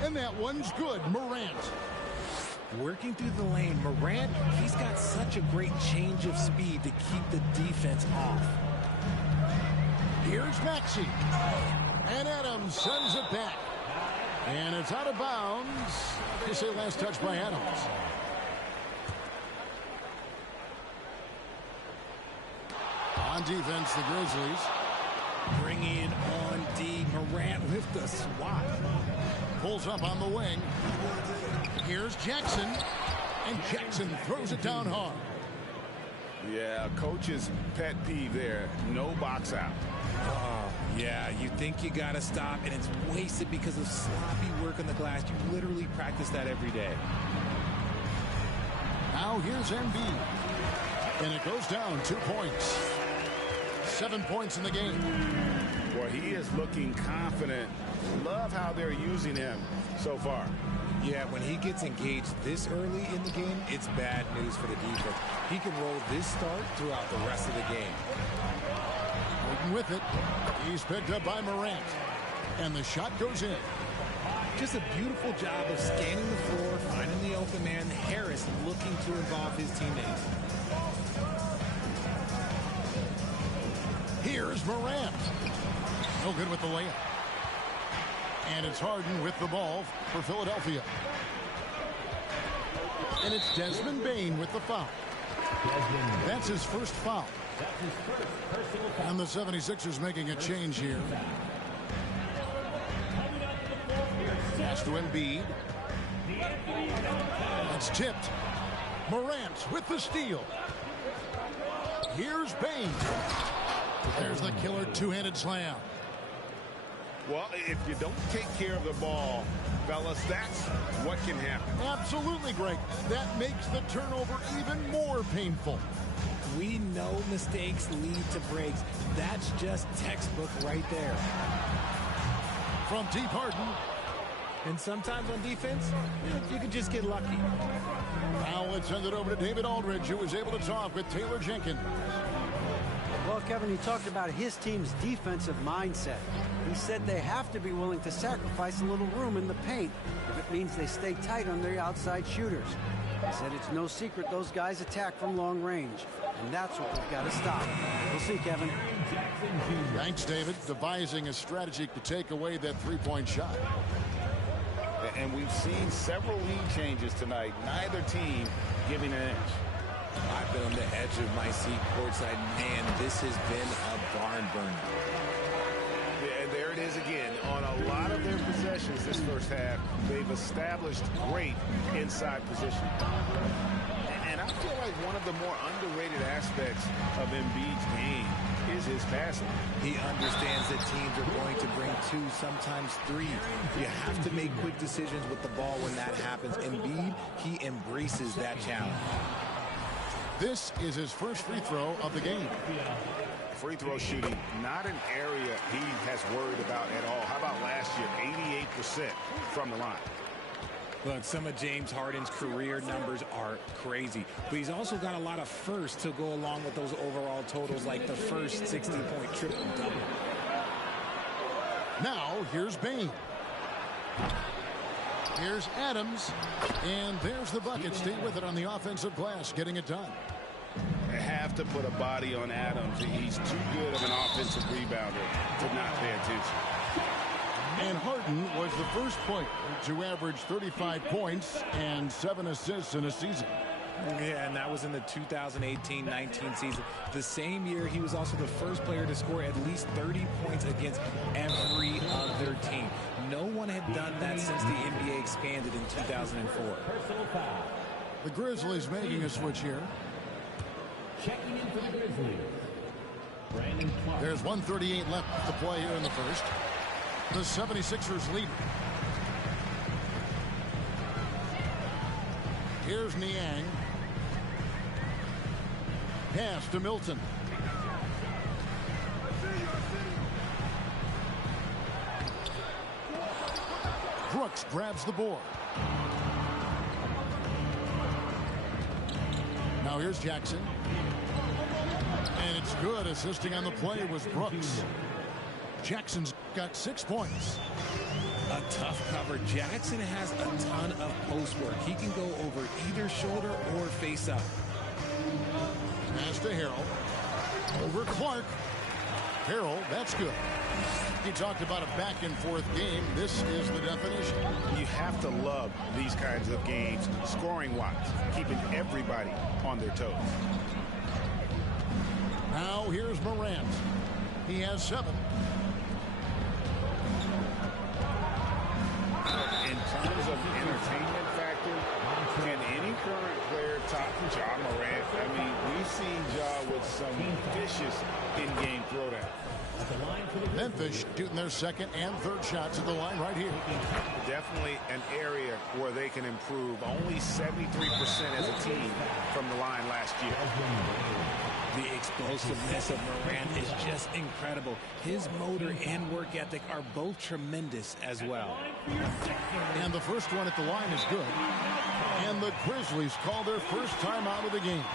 And that one's good. Morant. Working through the lane, Morant, he's got such a great change of speed to keep the defense off. Here's Maxey. And Adams sends it back. And it's out of bounds. They say last touch by Adams. On defense, the Grizzlies. Bringing it on D. Morant with the swat. Pulls up on the wing. Here's Jackson. And Jackson throws it down hard. Yeah, coach's pet peeve there. No box out. Oh, yeah, you think you got to stop, and it's wasted because of sloppy work on the glass. You literally practice that every day. Now here's Embiid. And it goes down 2 points. 7 points in the game. Boy, he is looking confident. Love how they're using him so far. Yeah, when he gets engaged this early in the game, it's bad news for the defense. He can roll this start throughout the rest of the game. Harden with it. He's picked up by Morant. And the shot goes in. Just a beautiful job of scanning the floor, finding the open man. Harris looking to involve his teammates. Here's Morant. No good with the layup. And it's Harden with the ball for Philadelphia. And it's Desmond Bane with the foul. That's his first foul. And the 76ers making a change here. Pass to Embiid. It's tipped. Morant with the steal. Here's Bane. There's the killer two-handed slam. Well, if you don't take care of the ball, fellas, that's what can happen. Absolutely, Greg. That makes the turnover even more painful. We know mistakes lead to breaks. That's just textbook right there. From deep Harden. And sometimes on defense, you can just get lucky. Now let's send it over to David Aldridge, who was able to talk with Taylor Jenkins. Well, Kevin, he talked about his team's defensive mindset. He said they have to be willing to sacrifice a little room in the paint if it means they stay tight on their outside shooters. He said it's no secret those guys attack from long range, and that's what we've got to stop. We'll see, Kevin. Thanks, David. Devising a strategy to take away that three-point shot. And we've seen several lead changes tonight. Neither team giving an inch. I've been on the edge of my seat courtside. Man, this has been a barn burner. Yeah, and there it is again. On a lot of their possessions this first half, they've established great inside position. And I feel like one of the more underrated aspects of Embiid's game is his passing. He understands that teams are going to bring 2, sometimes 3. You have to make quick decisions with the ball when that happens. Embiid, he embraces that challenge. This is his first free throw of the game. Free throw shooting, not an area he has worried about at all. How about last year, 88% from the line? Look, some of James Harden's career numbers are crazy, but he's also got a lot of firsts to go along with those overall totals, like the first 60-point triple-double. Now, here's Bane. Here's Adams. And there's the bucket. Stay with it on the offensive glass, getting it done. They have to put a body on Adams. He's too good of an offensive rebounder to not pay attention. And Harden was the first player to average 35 points and 7 assists in a season. Yeah, and that was in the 2018-19 season. The same year, he was also the first player to score at least 30 points against every other team. No one had done that since the NBA expanded in 2004. The Grizzlies making a switch here. Checking in for the Grizzlies, Brandon Clark. There's 1:38 left to play here in the first. The 76ers lead. Here's Niang. Pass to Milton. Brooks grabs the board. Now here's Jackson. And it's good. Assisting on the play was Brooks. Jackson's got 6 points. A tough cover. Jackson has a ton of post work. He can go over either shoulder or face up. Pass to Harrell. Over Clark. Harrell, that's good. He talked about a back-and-forth game. This is the definition. You have to love these kinds of games, scoring-wise, keeping everybody on their toes. Now here's Morant. He has 7. In terms of entertainment factor, can any current player top Ja Morant? I mean, we've seen Ja with some vicious in-game throwdown. Memphis shooting their second and third shots at the line right here. Definitely an area where they can improve. Only 73% as a team from the line last year. The explosiveness of Morant is just incredible. His motor and work ethic are both tremendous as well. And the first one at the line is good. And the Grizzlies call their first time out of the game.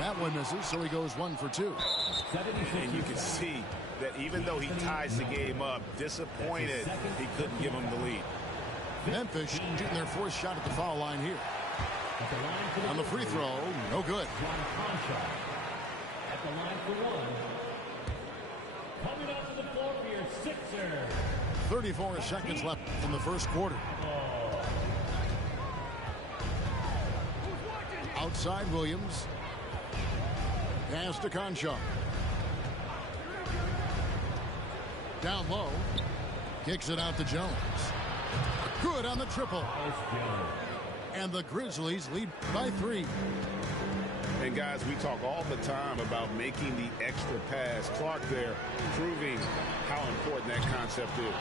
That one misses, so he goes 1 for 2. And you can see that even though he ties the game up, disappointed he couldn't give him the lead. Memphis shooting their 4th shot at the foul line here. On the free throw, no good. At the line for 1. Coming out to the floor for your Sixer. 34 seconds left in the first quarter. Outside Williams. Pass to Conchar. Down low. Kicks it out to Jones. Good on the triple. And the Grizzlies lead by 3. And guys, we talk all the time about making the extra pass. Clark there proving how important that concept is.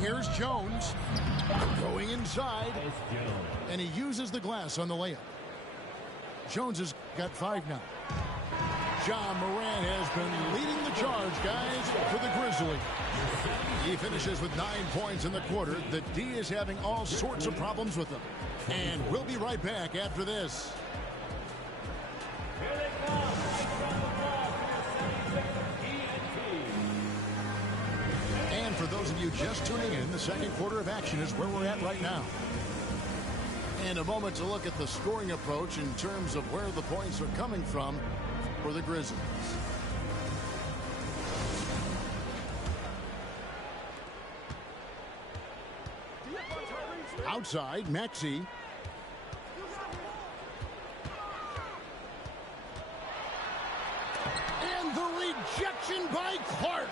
Here's Jones. Going inside. And he uses the glass on the layup. Jones has got 5 now. Ja Morant has been leading the charge, guys, for the Grizzlies. He finishes with 9 points in the quarter. The D is having all sorts of problems with them. And we'll be right back after this. Here they come. And for those of you just tuning in, the second quarter of action is where we're at right now. And a moment to look at the scoring approach in terms of where the points are coming from for the Grizzlies. Outside, Maxey. And the rejection by Clark.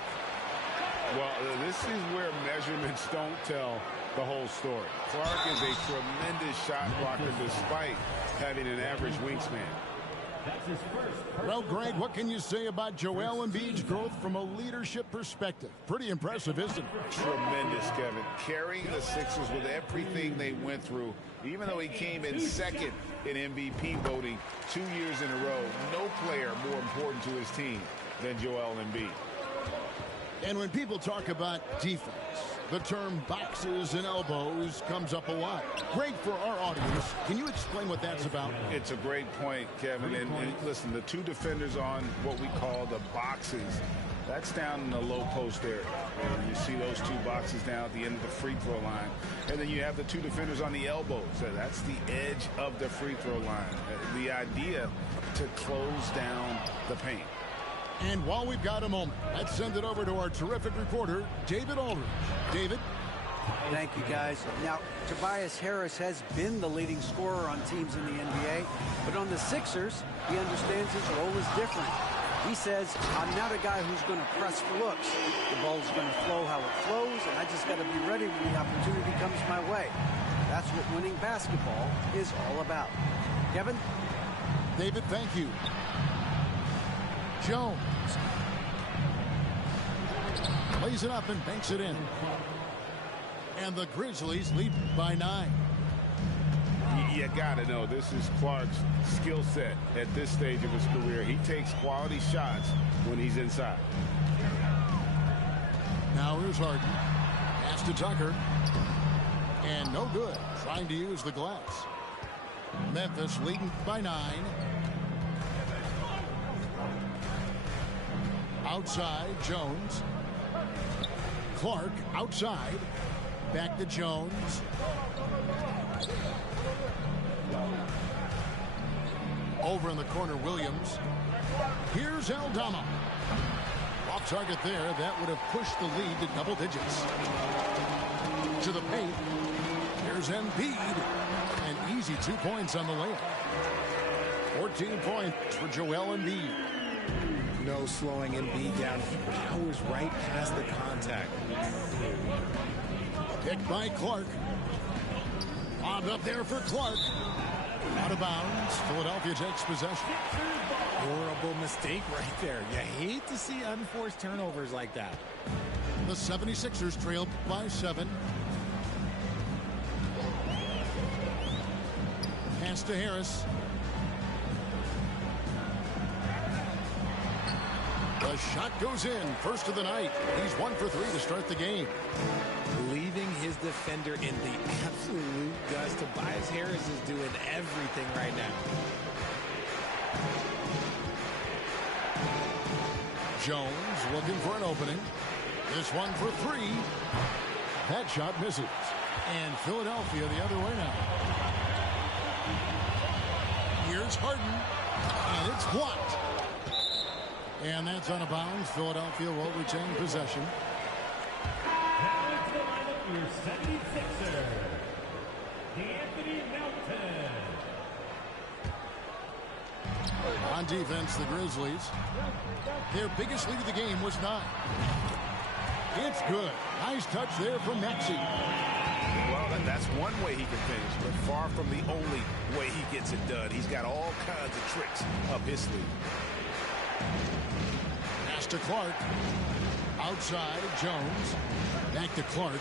Well, this is where measurements don't tell the whole story. Clark is a tremendous shot blocker despite having an average wingspan. Well, Greg, what can you say about Joel Embiid's growth from a leadership perspective? Pretty impressive, isn't it? Tremendous, Kevin. Carrying the Sixers with everything they went through, even though he came in second in MVP voting 2 years in a row. No player more important to his team than Joel Embiid. And when people talk about defense, The term boxes and elbows comes up a lot. Great for our audience. Can you explain what that's about? It's a great point, Kevin. And listen, the two defenders on what we call the boxes, that's down in the low post area. And you see those two boxes down at the end of the free throw line. And then you have the two defenders on the elbows. So that's the edge of the free throw line. The idea to close down the paint. And while we've got a moment, let's send it over to our terrific reporter, David Aldridge. David? Thank you, guys. Now, Tobias Harris has been the leading scorer on teams in the NBA, but on the Sixers, he understands his role is different. He says, I'm not a guy who's going to press for looks. The ball's going to flow how it flows, and I just got to be ready when the opportunity comes my way. That's what winning basketball is all about. Kevin? David, thank you. Jones lays it up and banks it in. And the Grizzlies lead by 9. You got to know, this is Clark's skill set at this stage of his career. He takes quality shots when he's inside. Now here's Harden. Pass to Tucker. And no good. Trying to use the glass. Memphis leading by 9. Outside, Jones. Clark outside. Back to Jones. Over in the corner, Williams. Here's Aldama. Off target there. That would have pushed the lead to double digits. To the paint. Here's Embiid. An easy 2 points on the layup. 14 points for Joel Embiid. No slowing Embiid down. He powers right past the contact. Picked by Clark. Bombed up there for Clark. Out of bounds. Philadelphia takes possession. Horrible mistake right there. You hate to see unforced turnovers like that. The 76ers trail by 7. Pass to Harris. The shot goes in. First of the night. He's 1 for 3 to start the game. Leaving his defender in the absolute dust. Tobias Harris is doing everything right now. Jones looking for an opening. This one for 3. That shot misses. And Philadelphia the other way now. Here's Harden. And it's blocked. And that's out of bounds. Philadelphia will retain possession. Your 76er, Anthony Melton. On defense, the Grizzlies. Their biggest lead of the game was 9. It's good. Nice touch there from Maxey. Well, that's one way he can finish, but far from the only way he gets it done. He's got all kinds of tricks up his sleeve. Pass to Clark. Outside, Jones. Back to Clark.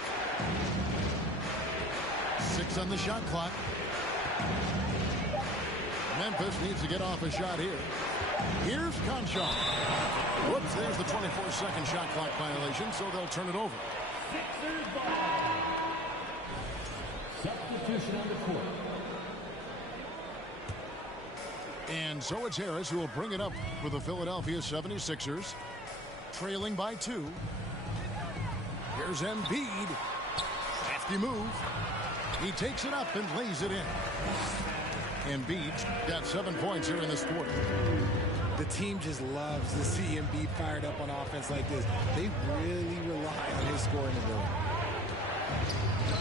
6 on the shot clock. Memphis needs to get off a shot here. Here's Conchar. Whoops, there's the 24-second shot clock violation, so they'll turn it over. Sixers ball. Substitution on the court. And so it's Harris who will bring it up for the Philadelphia 76ers. Trailing by 2. Here's Embiid. Hefty move. He takes it up and lays it in. Embiid's got 7 points here in this quarter. The team just loves to see Embiid fired up on offense like this. They really rely on his scoring ability.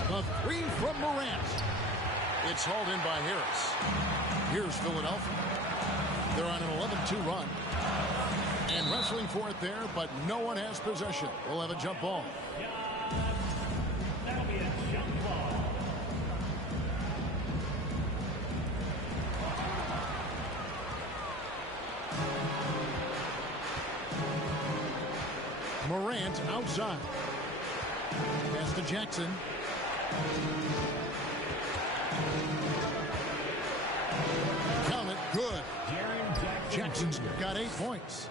The 3 from Morant. It's hauled in by Harris. Here's Philadelphia. They're on an 11-2 run. And wrestling for it there, but no one has possession. We'll have a jump ball. That'll be a jump ball. Morant outside. Pass to Jackson. Count it. Good. Jackson's got 8 points.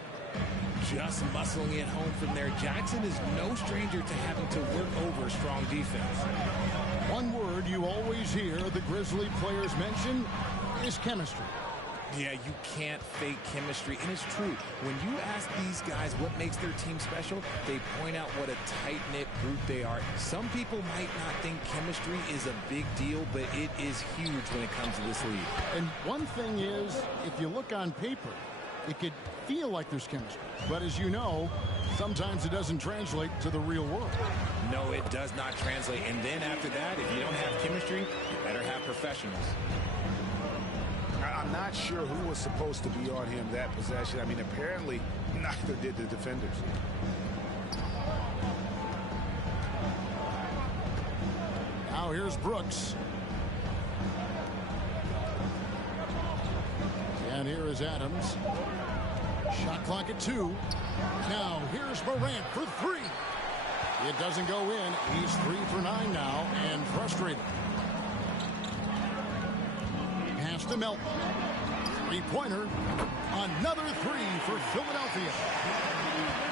just muscling it home from there. Jackson is no stranger to having to work over strong defense. One word you always hear the Grizzly players mention is chemistry. Yeah, you can't fake chemistry, and it's true. When you ask these guys what makes their team special, they point out what a tight-knit group they are. Some people might not think chemistry is a big deal, but it is huge when it comes to this league. And one thing is, if you look on paper, it could feel like there's chemistry. But as you know, sometimes it doesn't translate to the real world. No, it does not translate. And then after that, if you don't have chemistry, you better have professionals. I'm not sure who was supposed to be on him that possession. I mean, apparently neither did the defenders. Now here's Brooks. And here is Adams. Shot clock at 2. Now here's Morant for 3. It doesn't go in. He's 3 for 9 now and frustrated. Pass to Melton. Three-pointer. Another 3 for Philadelphia.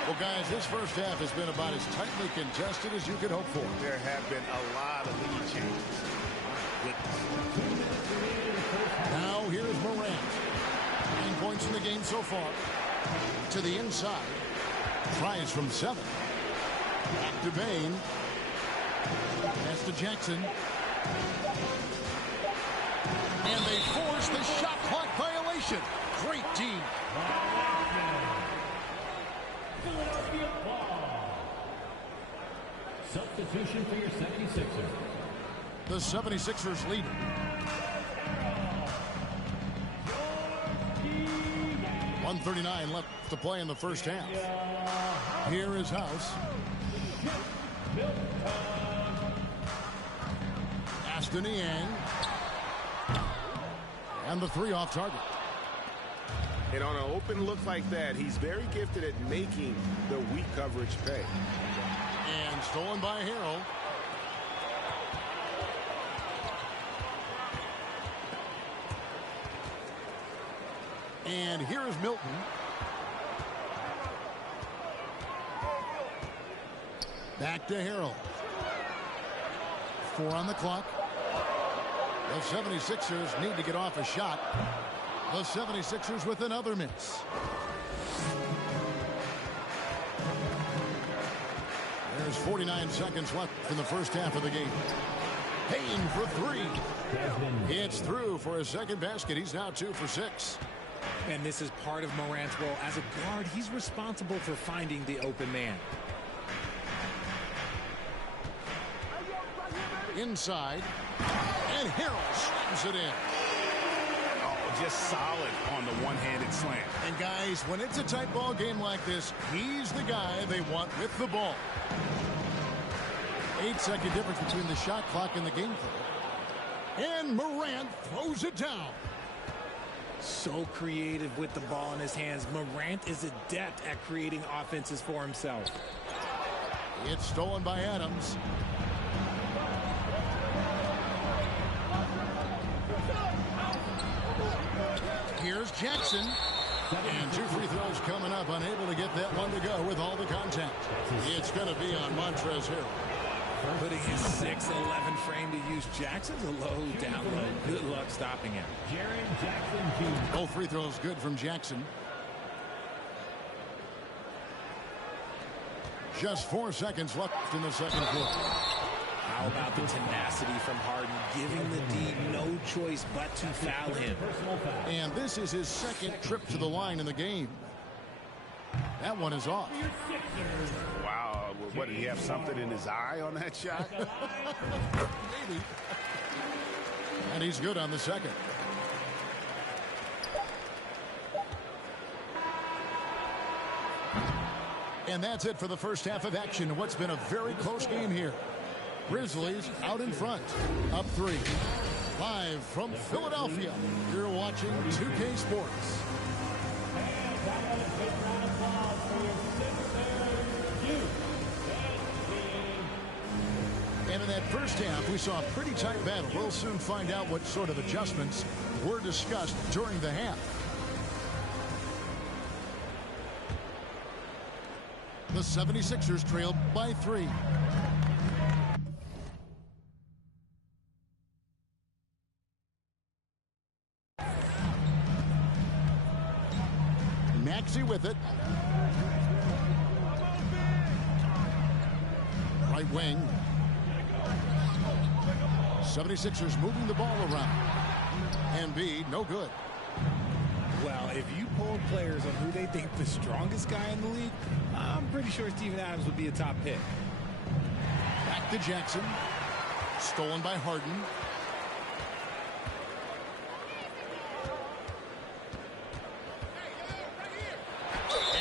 Well, guys, this first half has been about as tightly contested as you could hope for. There have been a lot of lead changes. Now here's Morant. 9 points in the game so far. To the inside. Tries from 7. Back to Bain. Pass to Jackson. And they force the shot clock violation. Great team. Philadelphia ball. Substitution for your 76ers. The 76ers lead. .139 left to play in the first half. Here is House. Aston Niang. And the 3 off target. And on an open look like that, he's very gifted at making the weak coverage pay. And stolen by Harrell. And here is Milton. Back to Harrell. 4 on the clock. The 76ers need to get off a shot. The 76ers with another miss. There's 49 seconds left in the first half of the game. Payne for 3. It's through for his second basket. He's now 2 for 6. And this is part of Morant's role. As a guard, he's responsible for finding the open man. Inside. And Harrell slams it in. Oh, just solid on the one-handed slam. And guys, when it's a tight ball game like this, he's the guy they want with the ball. 8-second difference between the shot clock and the game clock. And Morant throws it down. So creative with the ball in his hands. Morant is adept at creating offenses for himself. It's stolen by Adams. Here's Jackson. And 2 free throws coming up. Unable to get that one to go with all the contact. It's going to be on Montrezl Harrell. Putting his 6'11" frame to use. Jackson's a low, down low. Good luck stopping him. Jaren Jackson Jr. Both free throws good from Jackson. Just 4 seconds left in the second quarter. How about the tenacity from Harden, giving the D no choice but to foul him. And this is his second trip to the line in the game. That one is off. Wow, what, did he have something in his eye on that shot? Maybe. And he's good on the second. And that's it for the first half of action. What's been a very close game here. Grizzlies out in front, up 3. Live from Philadelphia, you're watching 2K Sports. And in that first half, we saw a pretty tight battle. We'll soon find out what sort of adjustments were discussed during the half. The 76ers trail by 3. Maxey with it. Right wing. 76ers moving the ball around. Embiid, no good. Well, if you polled players on who they think the strongest guy in the league, I'm pretty sure Steven Adams would be a top pick. Back to Jackson. Stolen by Harden.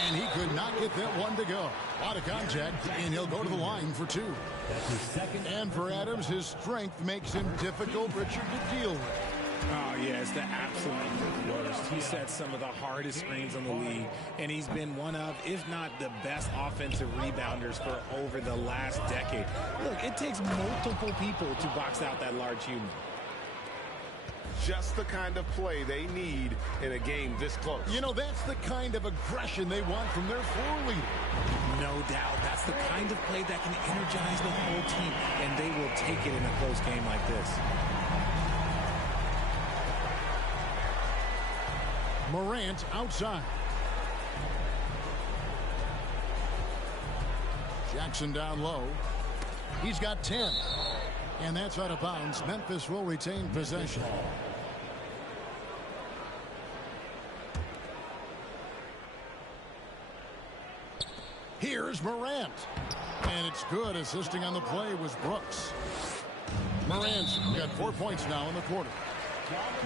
And he could not get that one to go. A lot of contact, and he'll go to the line for 2. That's his second. And for Adams, his strength makes him difficult, Richard, to deal with. Oh, yeah, it's the absolute worst. He set some of the hardest screens in the league, and he's been one of, if not the best offensive rebounders for over the last decade. Look, it takes multiple people to box out that large human. Just the kind of play they need in a game this close. You know, that's the kind of aggression they want from their floor leader. No doubt. That's the kind of play that can energize the whole team, and they will take it in a close game like this. Morant outside. Jackson down low. He's got 10. And that's out of bounds. Memphis will retain possession. Here's Morant. And it's good. Assisting on the play was Brooks. Morant's got 4 points now in the quarter.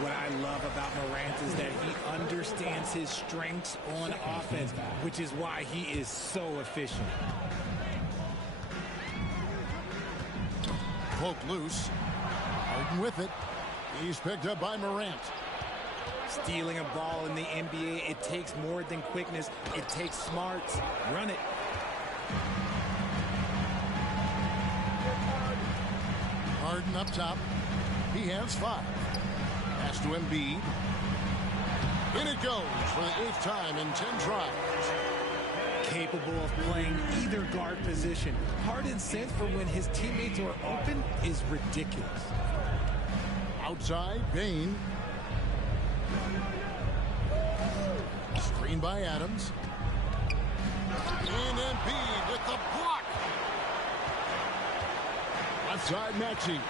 What I love about Morant is that he understands his strengths on offense, which is why he is so efficient. Poked loose. Harden with it. He's picked up by Morant. Stealing a ball in the NBA, it takes more than quickness. It takes smarts. Run it. Harden up top. He has 5. Pass to Embiid. In it goes for the 8th time in 10 tries. Capable of playing either guard position. Harden's sense for when his teammates are open is ridiculous. Outside, Bane. Screen by Adams. And Embiid with the block. Outside, Maxey.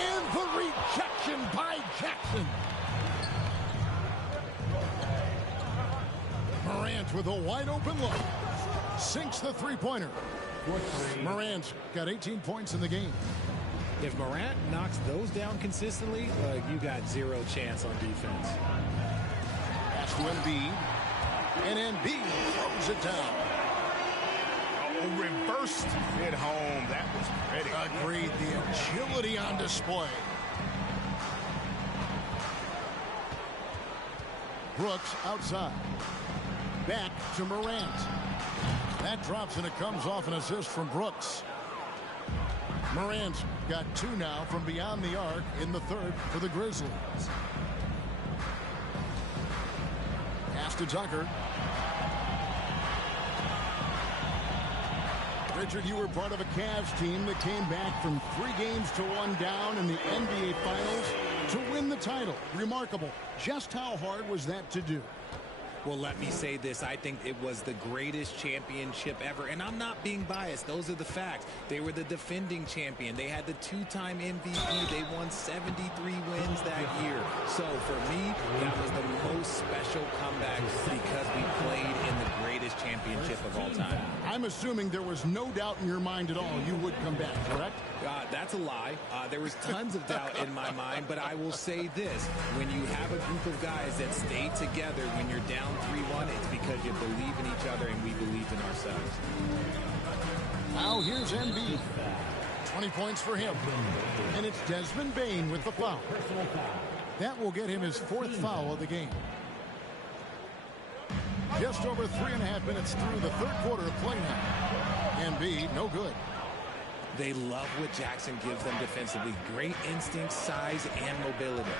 And the rejection by Jackson. Morant with a wide open look. Sinks the three-pointer. Morant's got 18 points in the game. If Morant knocks those down consistently, you got zero chance on defense. Pass to Embiid. And Embiid throws it down. Oh, reversed it home. That was pretty. Agreed. The agility on display. Brooks outside. Back to Morant. That drops and it comes off an assist from Brooks. Morant's got 2 now from beyond the arc in the 3rd for the Grizzlies. Pass to Tucker. Richard, you were part of a Cavs team that came back from 3 games to 1 down in the NBA Finals to win the title. Remarkable. Just how hard was that to do? Well, let me say this. I think it was the greatest championship ever. And I'm not being biased. Those are the facts. They were the defending champion. They had the 2-time MVP. They won 73 wins that year. So for me, that was the most special comeback because we played in the greatest championship of all time. I'm assuming there was no doubt in your mind at all you would come back, correct? That's a lie. There was tons of doubt in my mind, but I will say this. When you have a group of guys that stay together when you're down 3-1, it's because you believe in each other and we believed in ourselves. Now here's Embiid. 20 points for him. And it's Desmond Bane with the foul. That will get him his 4th foul of the game. Just over 3.5 minutes through the 3rd quarter of play now. Embiid, no good. They love what Jackson gives them defensively. Great instinct, size, and mobility.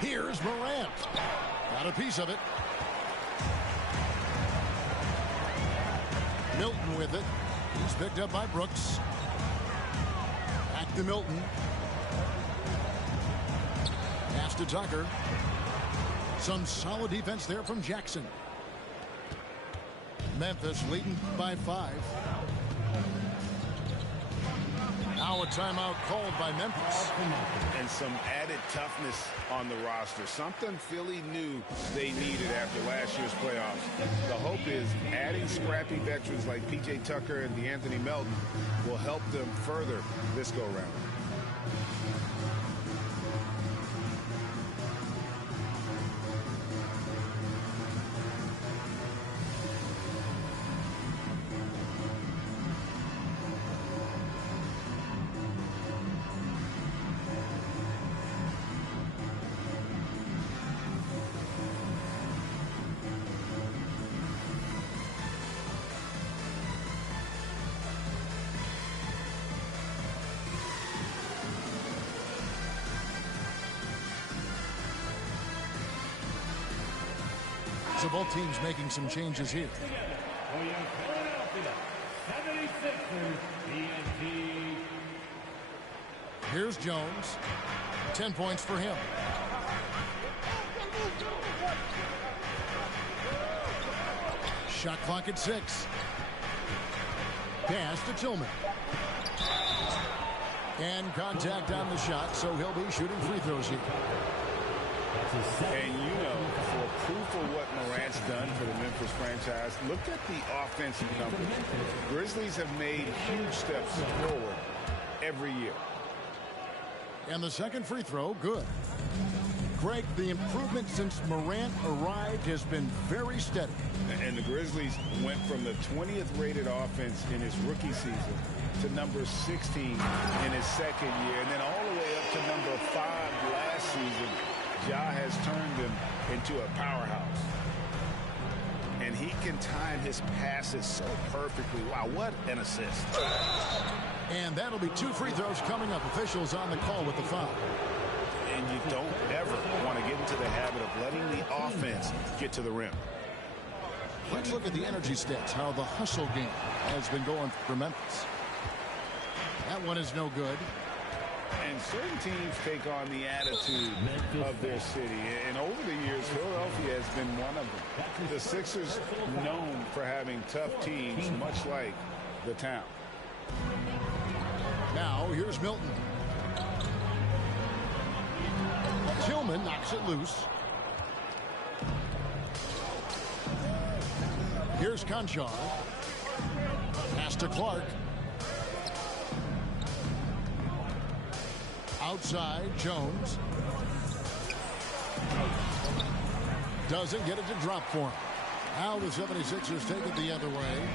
Here's Morant. Got a piece of it. Milton with it. He's picked up by Brooks. Back to Milton. Pass to Tucker. Some solid defense there from Jackson. Memphis leading by 5. Now a timeout called by Memphis. And some added toughness on the roster. Something Philly knew they needed after last year's playoffs. The hope is adding scrappy veterans like P.J. Tucker and DeAnthony Melton will help them further this go-round. So both teams making some changes here. Here's Jones. 10 points for him. Shot clock at 6. Pass to Tillman. And contact on the shot, so he'll be shooting free throws here. And you know, for proof of what Morant's done for the Memphis franchise, look at the offensive numbers. Grizzlies have made huge steps forward every year. And the second free throw, good. Greg, the improvement since Morant arrived has been very steady. And the Grizzlies went from the 20th rated offense in his rookie season to number 16 in his second year, and then all the way up to number 5 last season. Ja has turned them into a powerhouse. And he can time his passes so perfectly. Wow, what an assist. And that'll be 2 free throws coming up. Officials on the call with the foul. And you don't ever want to get into the habit of letting the offense get to the rim. Let's look at the energy stats, how the hustle game has been going for Memphis. That one is no good. And certain teams take on the attitude of their city. And over the years, Philadelphia has been one of them. The Sixers known for having tough teams, much like the town. Now, here's Milton. Tillman knocks it loose. Here's Conchar. Pass to Clark. Outside, Jones. Doesn't get it to drop for him. Now the 76ers take it the other way.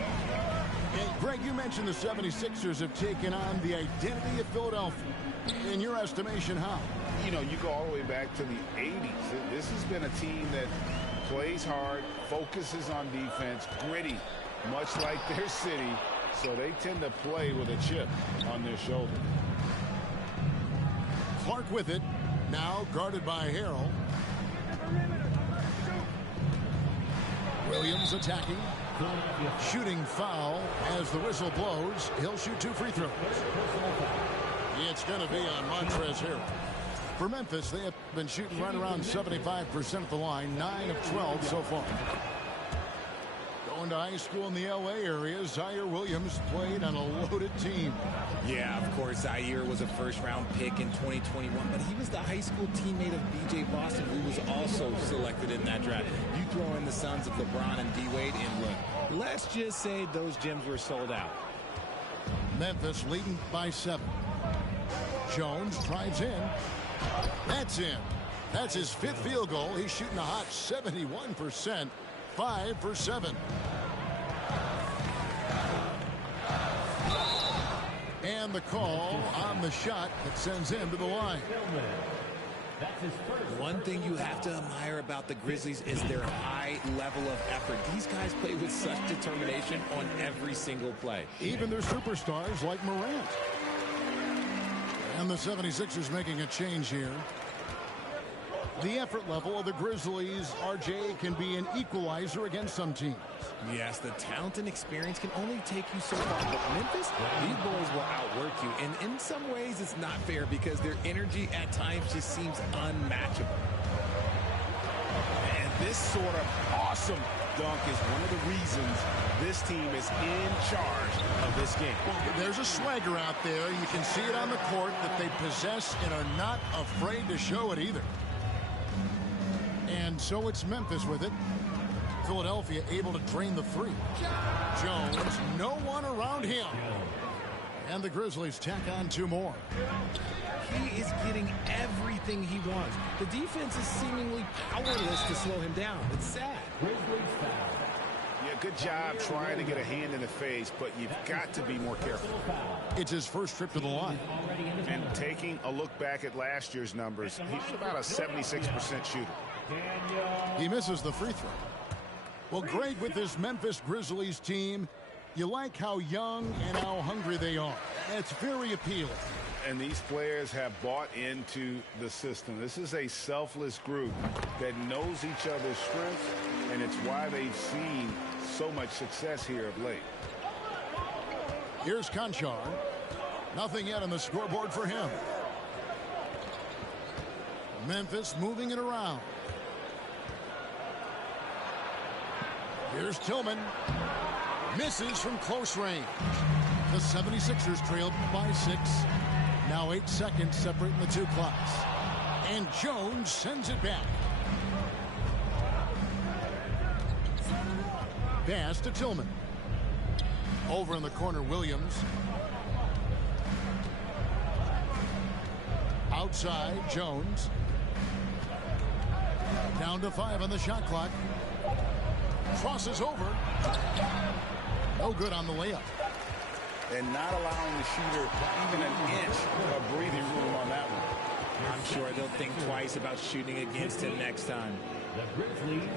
And Greg, you mentioned the 76ers have taken on the identity of Philadelphia. In your estimation, how? You know, you go all the way back to the 80s. This has been a team that plays hard, focuses on defense, gritty, much like their city. So they tend to play with a chip on their shoulder. Clark with it. Now guarded by Harrell. Williams attacking. Shooting foul as the whistle blows. He'll shoot 2 free throws. It's going to be on Montrezl Harrell. For Memphis, they have been shooting right around 75% of the line. 9 of 12 so far. Going to high school in the L.A. area, Zaire Williams played on a loaded team. Yeah, of course, Zaire was a first-round pick in 2021, but he was the high school teammate of B.J. Boston, who was also selected in that draft. You throw in the sons of LeBron and D-Wade, and look, let's just say those gyms were sold out. Memphis leading by 7. Jones drives in. That's in. That's his 5th field goal. He's shooting a hot 71%. 5 for 7. And the call on the shot that sends him to the line. One thing you have to admire about the Grizzlies is their high level of effort. These guys play with such determination on every single play. Even their superstars like Morant. And the 76ers making a change here. The effort level of the Grizzlies, RJ, can be an equalizer against some teams. Yes, the talent and experience can only take you so far. But Memphis, these boys will outwork you. And in some ways, it's not fair because their energy at times just seems unmatchable. And this sort of awesome dunk is one of the reasons this team is in charge of this game. Well, there's a swagger out there. You can see it on the court that they possess and are not afraid to show it either. And so it's Memphis with it. Philadelphia able to drain the three. Jones, no one around him. And the Grizzlies tack on 2 more. He is getting everything he wants. The defense is seemingly powerless to slow him down. It's sad. Yeah, good job trying to get a hand in the face, but you've got to be more careful. It's his first trip to the line. And taking a look back at last year's numbers, he's about a 76% shooter. He misses the free throw. Well, Greg, with this Memphis Grizzlies team, you like how young and how hungry they are. It's very appealing. And these players have bought into the system. This is a selfless group that knows each other's strengths, and it's why they've seen so much success here of late. Here's Konchar. Nothing yet on the scoreboard for him. Memphis moving it around. Here's Tillman. Misses from close range. The 76ers trailed by 6. Now 8 seconds separating the 2 clocks. And Jones sends it back. Pass to Tillman. Over in the corner, Williams. Outside, Jones. Down to 5 on the shot clock. Crosses over. No good on the layup. And not allowing the shooter even an inch of breathing room on that one. I'm sure they'll think twice about shooting against him next time.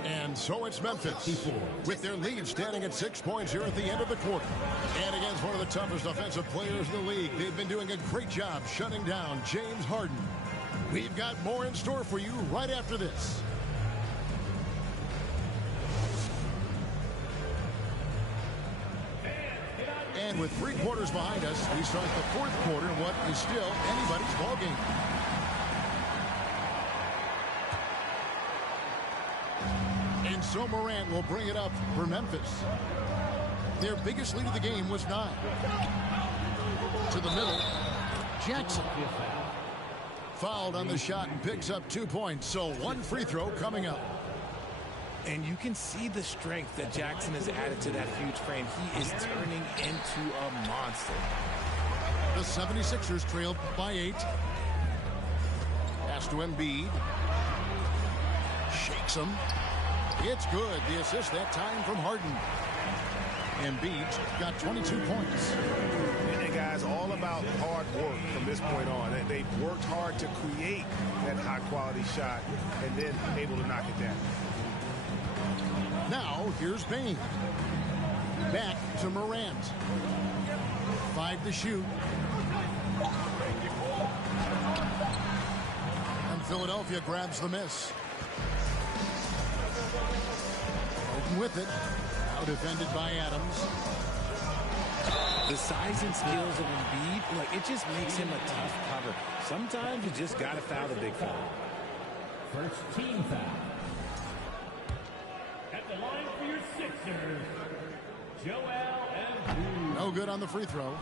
And so it's Memphis with their lead standing at 6 points here at the end of the quarter. And against one of the toughest offensive players in the league, they've been doing a great job shutting down James Harden. We've got more in store for you right after this. And with 3 quarters behind us, we start the 4th quarter in what is still anybody's ballgame. And so Morant will bring it up for Memphis. Their biggest lead of the game was 9. To the middle, Jackson. Fouled on the shot and picks up 2 points. So 1 free throw coming up. And you can see the strength that Jackson has added to that huge frame. He is turning into a monster. The 76ers trailed by 8. Pass to Embiid. Shakes him. It's good. The assist that time from Harden. Embiid's got 22 points. And guys, all about hard work from this point on. They've worked hard to create that high-quality shot and then able to knock it down. Now, here's Bane. Back to Morant. 5 to shoot. And Philadelphia grabs the miss. Open with it. Now defended by Adams. The size and skills of Embiid, like, it just makes him a tough cover. Sometimes you just got to foul the big foul. First team foul. At the line for your Sixers, Joel Embiid. No good on the free throw.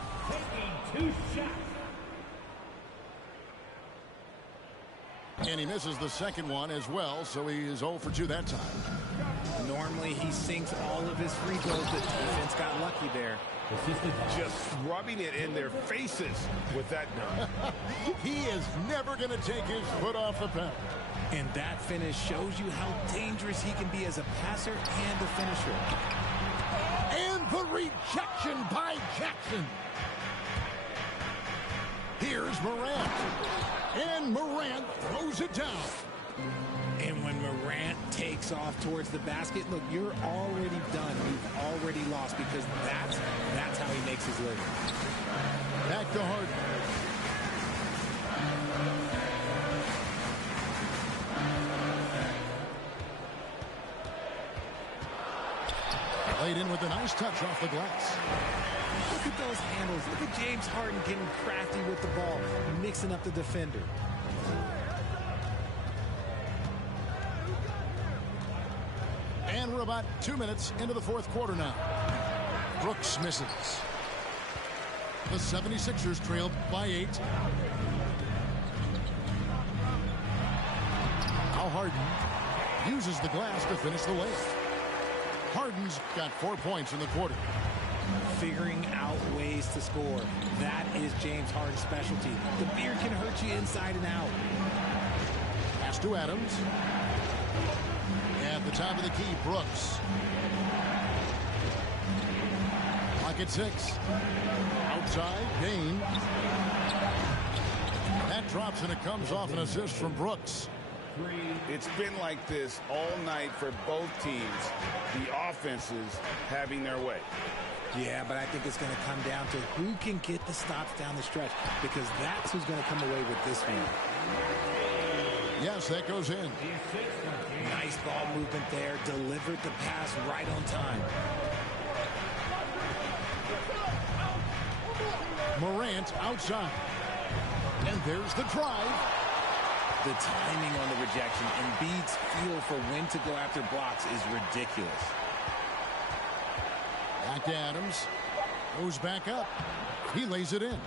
Taking 2 shots. And he misses the second one as well, so he is 0 for 2 that time. Normally he sinks all of his free throws, but defense got lucky there. Just rubbing it in their faces with that dunk. He is never going to take his foot off the pedal. And that finish shows you how dangerous he can be as a passer and a finisher. And the rejection by Jackson. Here's Morant. And Morant throws it down. And when Morant takes off towards the basket, look, you're already done. You've already lost because that's how he makes his living. Back to Harden. Laid in with a nice touch off the glass. Look at those handles. Look at James Harden getting crafty with the ball, mixing up the defender. And we're about 2 minutes into the fourth quarter now. Brooks misses. The 76ers trail by 8. Now Harden uses the glass to finish the layup. Harden's got 4 points in the quarter. Figuring out ways to score. That is James Harden's specialty. The beard can hurt you inside and out. Pass to Adams. At the top of the key, Brooks. Clock at 6. Outside, Bain. That drops and it comes off an assist from Brooks. It's been like this all night for both teams. The offenses having their way. Yeah, but I think it's going to come down to who can get the stops down the stretch, because that's who's going to come away with this one. Yes, that goes in. Nice ball movement there. Delivered the pass right on time. Morant outside. And there's the drive. The timing on the rejection. Embiid's feel for when to go after blocks is ridiculous. Back to Adams. Goes back up. He lays it in.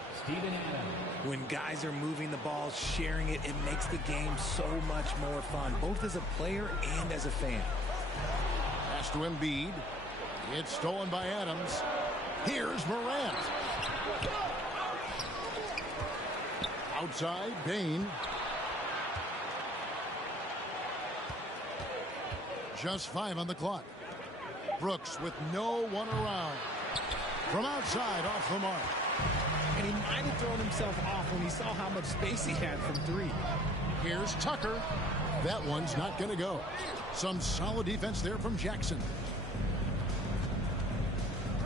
When guys are moving the ball, sharing it, it makes the game so much more fun, both as a player and as a fan. Pass to Embiid. It's stolen by Adams. Here's Morant. Outside, Bain. Just 5 on the clock. Brooks with no one around. From outside, off the mark. And he might have thrown himself off when he saw how much space he had from 3. Here's Tucker. That one's not going to go. Some solid defense there from Jackson.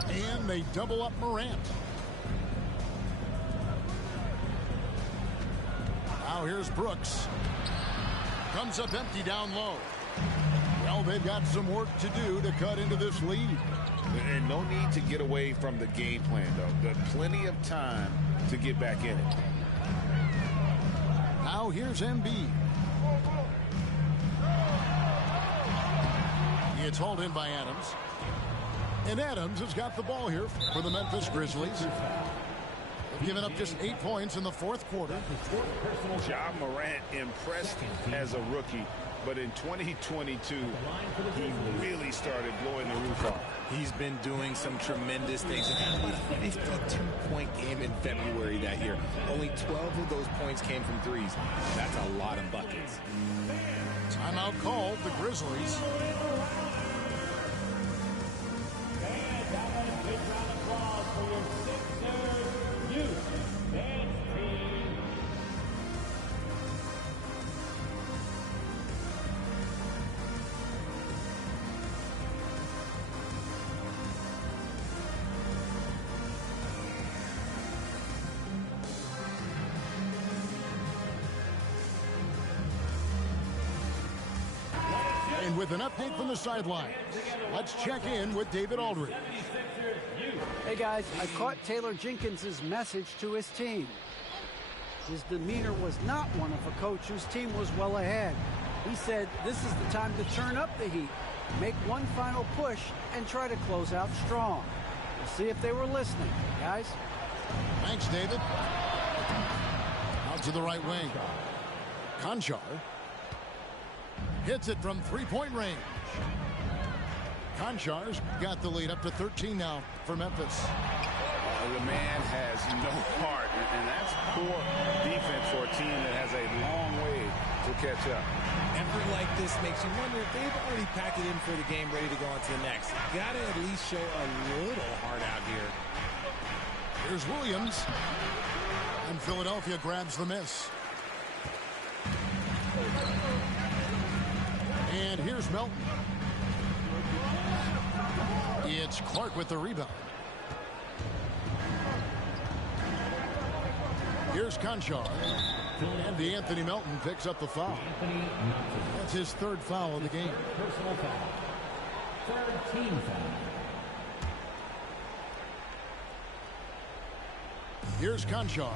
And they double up Morant. Now here's Brooks. Comes up empty down low. Well, they've got some work to do to cut into this lead. And no need to get away from the game plan, though. Got plenty of time to get back in it. Now here's Embiid. It's hauled in by Adams. And Adams has got the ball here for the Memphis Grizzlies. They've given up just 8 points in the fourth quarter. Ja Morant impressed as a rookie, but in 2022, he really started blowing the roof off. He's been doing some tremendous things. And had about a 52-point game in February that year. Only 12 of those points came from threes. That's a lot of buckets. Timeout called, the Grizzlies. And with an update from the sideline, let's check in with David Aldridge. Hey guys, I caught Taylor Jenkins' message to his team. His demeanor was not one of a coach whose team was well ahead. He said this is the time to turn up the heat, make one final push, and try to close out strong. We'll see if they were listening, guys. Thanks, David. Out to the right wing. Konchar hits it from three-point range. Konchar's got the lead up to 13 now for Memphis. The man has no heart, and that's poor defense for a team that has a long way to catch up. Effort like this makes you wonder if they've already packed it in for the game, ready to go on to the next. Got to at least show a little heart out here. Here's Williams, and Philadelphia grabs the miss. And here's Melton. It's Clark with the rebound. Here's Konchar. And Anthony Melton picks up the foul. That's his third foul of the game. Personal foul. Third team foul. Here's Conchar.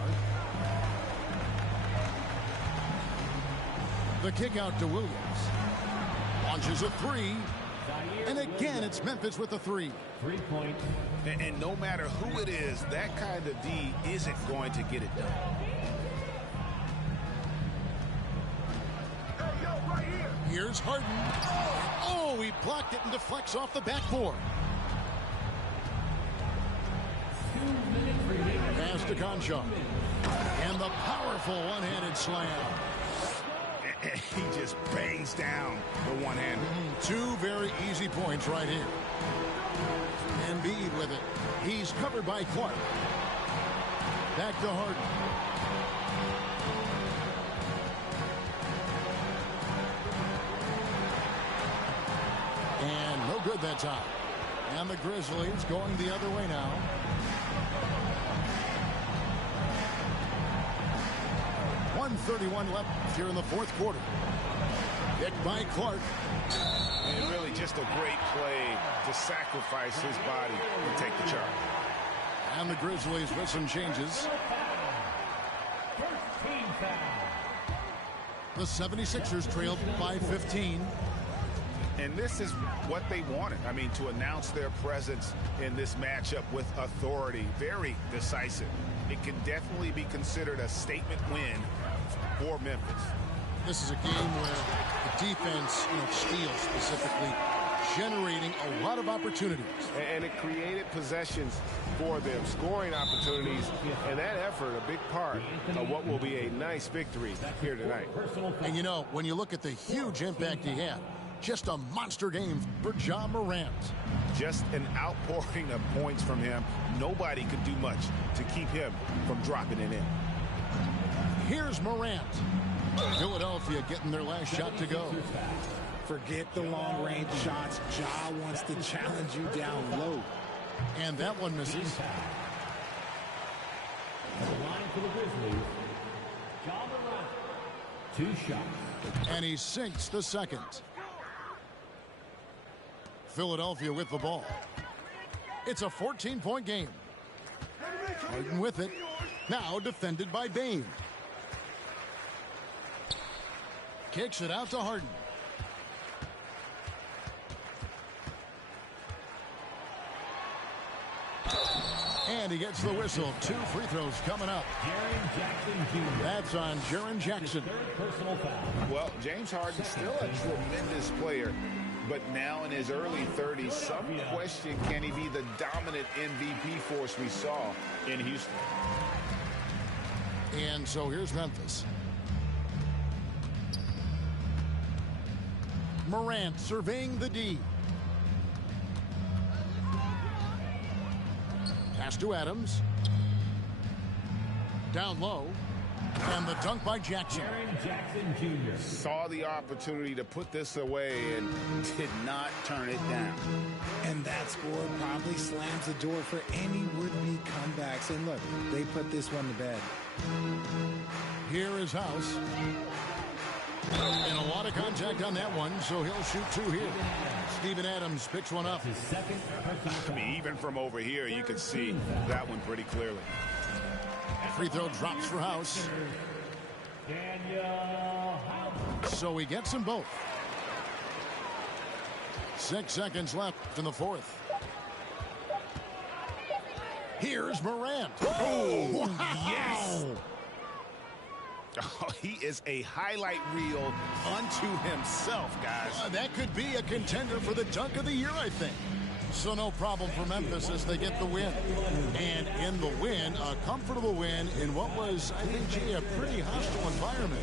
The kick out to Williams. Launches a three. And again, it's Memphis with the three. 3 points. And no matter who it is, that kind of D isn't going to get it done. Here's Harden. Oh, he blocked it and deflects off the backboard. Pass to Conchar. And the powerful one-handed slam. He just bangs down the one-hander. Two very easy points right here. Embiid with it. He's covered by Clark. Back to Harden. And no good that time. And the Grizzlies going the other way now. .131 left here in the fourth quarter. Picked by Clark. And really just a great play to sacrifice his body and take the charge. And the Grizzlies with some changes. The 76ers trailed by 15. And this is what they wanted. I mean, to announce their presence in this matchup with authority. Very decisive. It can definitely be considered a statement win for Memphis. This is a game where the defense, steals specifically, generating a lot of opportunities. And it created possessions for them, scoring opportunities, and that effort a big part of what will be a nice victory here tonight. And when you look at the huge impact he had, just a monster game for Ja Morant. Just an outpouring of points from him. Nobody could do much to keep him from dropping it in. Here's Morant. Philadelphia getting their last shot to go. Forget the long-range shots. Ja wants to challenge you down low. And that one misses. The line for the Grizzlies. Ja Morant. 2 shots. And he sinks the second. Philadelphia with the ball. It's a 14-point game. Harden with it. Now defended by Bane. Kicks it out to Harden. And he gets the whistle. 2 free throws coming up. Jaren Jackson Jr. That's on Jaren Jackson. Third personal foul. Well, James Harden still a tremendous player, but now in his early 30s, some question, can he be the dominant MVP force we saw in Houston? And so here's Memphis. Morant surveying the D. Pass to Adams. Down low. And the dunk by Jackson. Jaren Jackson Jr. Saw the opportunity to put this away and did not turn it down. And that score probably slams the door for any would-be comebacks. And look, they put this one to bed. Here is House. And a lot of contact on that one, so he'll shoot 2 here. Steven Adams picks one up. His second personal I mean, even from over here, you can see that one pretty clearly. Free throw drops for House. Daniel House. So he gets them both. 6 seconds left in the fourth. Here's Morant. Oh, wow. yes! Oh, he is a highlight reel unto himself, guys. That could be a contender for the dunk of the year, I think. So no problem for Memphis as they get the win. And in the win, a comfortable win in what was, I think, G, a pretty hostile environment.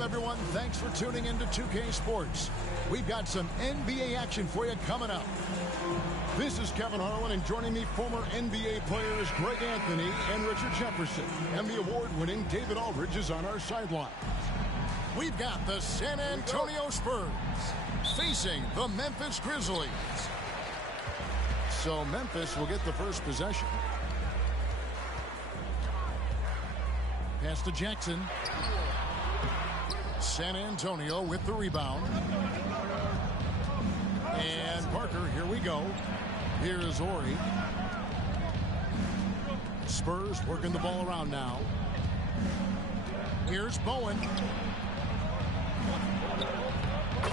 Welcome, everyone. Thanks for tuning in to 2K Sports. We've got some NBA action for you coming up. This is Kevin Harlan, and joining me, former NBA players Greg Anthony and Richard Jefferson. And the award-winning David Aldridge is on our sideline. We've got the San Antonio Spurs facing the Memphis Grizzlies. So Memphis will get the first possession. Pass to Jackson. San Antonio with the rebound. And Parker, here we go. Here is Ori. Spurs working the ball around now. Here's Bowen.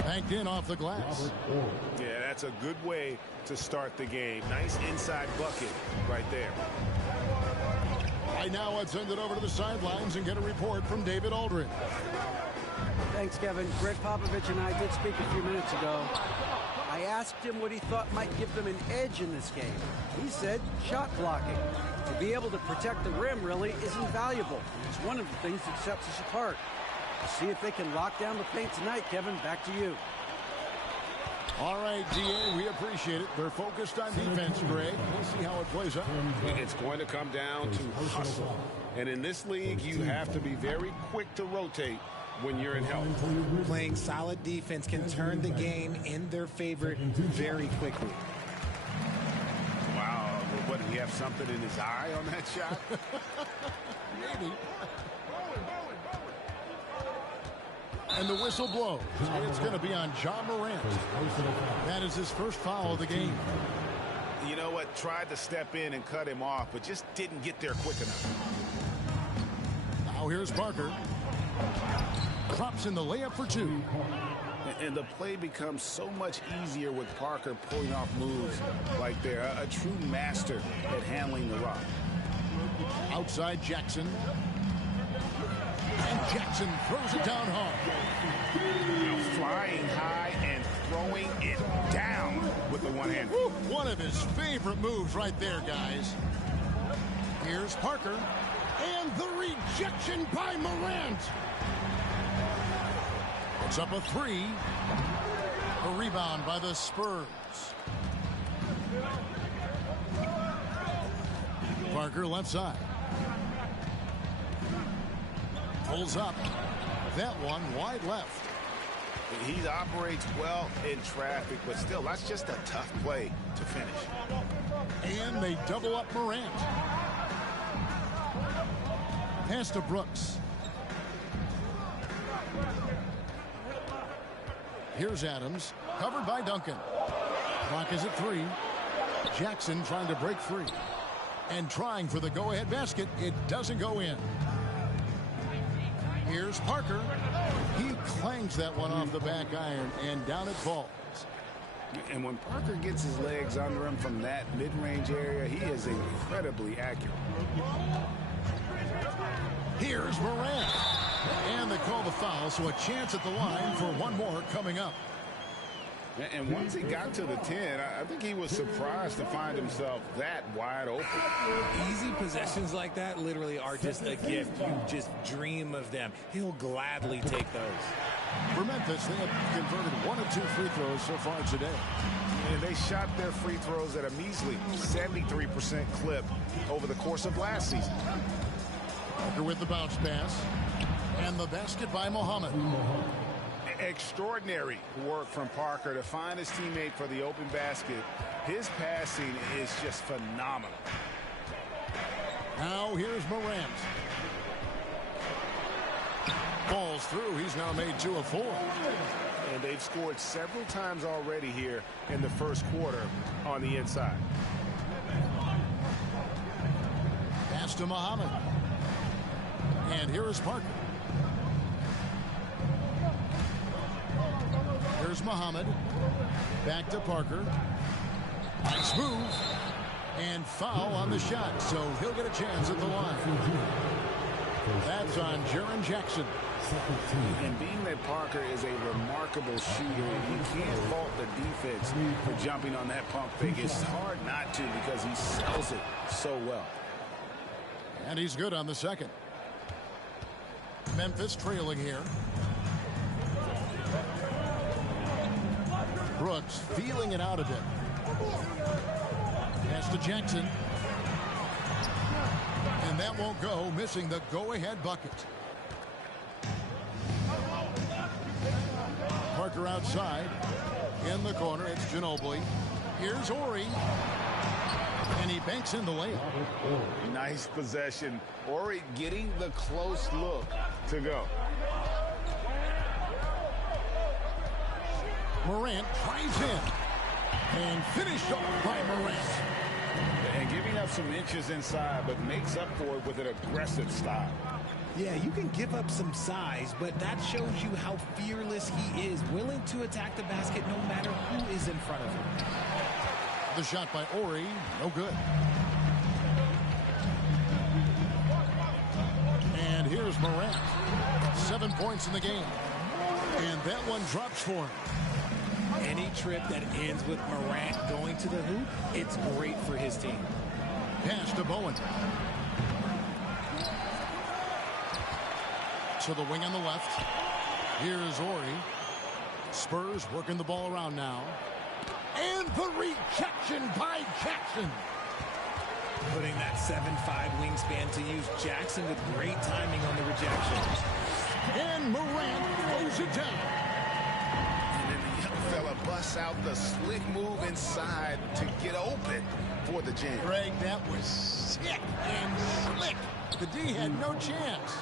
Banked in off the glass. Yeah, that's a good way to start the game. Nice inside bucket right there. Right now, let's send it over to the sidelines and get a report from David Aldridge. Thanks, Kevin. Greg Popovich and I did speak a few minutes ago. I asked him what he thought might give them an edge in this game. He said shot blocking. To be able to protect the rim really is invaluable. It's one of the things that sets us apart. We'll see if they can lock down the paint tonight, Kevin. Back to you. All right, DA, we appreciate it. They're focused on defense, Greg. We'll see how it plays out. It's going to come down to hustle. And in this league, you have to be very quick to rotate when you're in help. Playing solid defense can turn the game in their favor very quickly. Wow, what, did he have something in his eye on that shot? Maybe. And the whistle blows. It's going to be on Ja Morant. That is his first foul of the game. You know what? Tried to step in and cut him off, but just didn't get there quick enough. Now here's Parker. Drops in the layup for two. And the play becomes so much easier with Parker pulling off moves like they're a true master at handling the rock. Outside Jackson. And Jackson throws it down hard. Flying high and throwing it down with the one hand. One of his favorite moves right there, guys. Here's Parker. And the rejection by Morant. It's up a three. A rebound by the Spurs. Parker left side. Pulls up. That one wide left. He operates well in traffic, but still, that's just a tough play to finish. And they double up Morant. Pass to Brooks. Here's Adams, covered by Duncan. Clock is at 3. Jackson trying to break free. And trying for the go-ahead basket. It doesn't go in. Here's Parker. He clangs that one off the back iron, and down it falls. And when Parker gets his legs under him from that mid-range area, he is incredibly accurate. Here's Morant. And they call the foul, so a chance at the line for one more coming up. And once he got to the 10, I think he was surprised to find himself that wide open. Easy possessions like that literally are just a gift. You just dream of them. He'll gladly take those. For Memphis, they have converted 1 of 2 free throws so far today. And they shot their free throws at a measly 73% clip over the course of last season. Parker with the bounce pass. And the basket by Muhammad. Extraordinary work from Parker to find his teammate for the open basket. His passing is just phenomenal. Now here's Morant. Falls through. He's now made 2 of 4. And they've scored several times already here in the first quarter on the inside. Pass to Muhammad. And here is Parker. Here's Muhammad. Back to Parker. Nice move. And foul on the shot, so he'll get a chance at the line. That's on Jaren Jackson. And being that Parker is a remarkable shooter, you can't fault the defense for jumping on that pump fake. It's hard not to because he sells it so well. And he's good on the second. Memphis trailing here. Brooks feeling it out a bit. Pass to Jackson. And that won't go, missing the go-ahead bucket. Parker outside. In the corner, it's Ginobili. Here's Horry. And he banks in the layup. Nice possession. Horry getting the close look to go. Morant drives in. And finished off by Morant. And giving up some inches inside, but makes up for it with an aggressive style. Yeah, you can give up some size, but that shows you how fearless he is, willing to attack the basket no matter who is in front of him. The shot by Horry, no good. And here's Morant. 7 points in the game. And that one drops for him. Any trip that ends with Morant going to the hoop, it's great for his team. Pass to Bowen. To the wing on the left. Here's Horry. Spurs working the ball around now. And the rejection by Jackson. Putting that 7'5" wingspan to use. Jackson with great timing on the rejection. And Morant throws it down. And then the young fella busts out the slick move inside to get open for the jam. Greg, that was sick and slick. The D had no chance.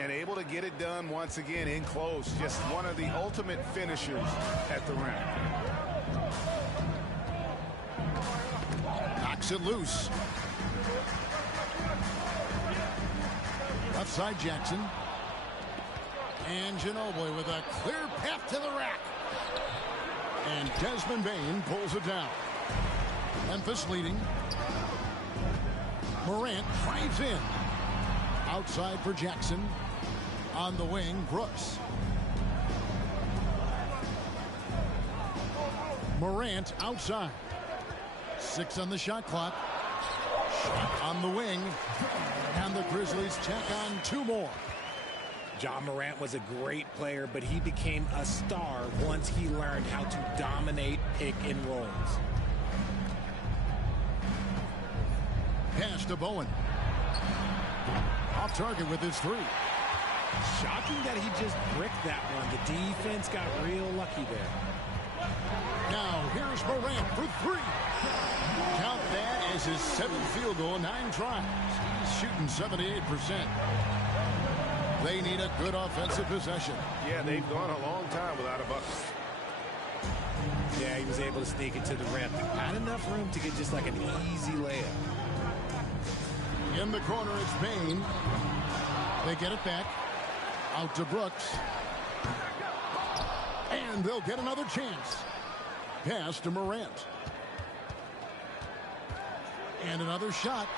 And able to get it done once again in close. Just one of the ultimate finishers at the rim. Knocks it loose. Left side Jackson. And Ginobili with a clear path to the rack. And Desmond Bane pulls it down. Memphis leading. Morant drives in. Outside for Jackson. On the wing, Brooks. Morant outside. 6 on the shot clock. Shot on the wing. And the Grizzlies tack on 2 more. Ja Morant was a great player, but he became a star once he learned how to dominate pick and rolls. Pass to Bowen. Off target with his 3. Shocking that he just bricked that one. The defense got real lucky there. Now here's Morant for 3. Count that as his 7th field goal, 9 tries. He's shooting 78%. They need a good offensive possession. Yeah, they've gone a long time without a bucket. Yeah, he was able to sneak it to the rim. Not enough room to get just like an easy layup. In the corner, it's Bane. They get it back. Out to Brooks. And they'll get another chance. Pass to Morant. And another shot.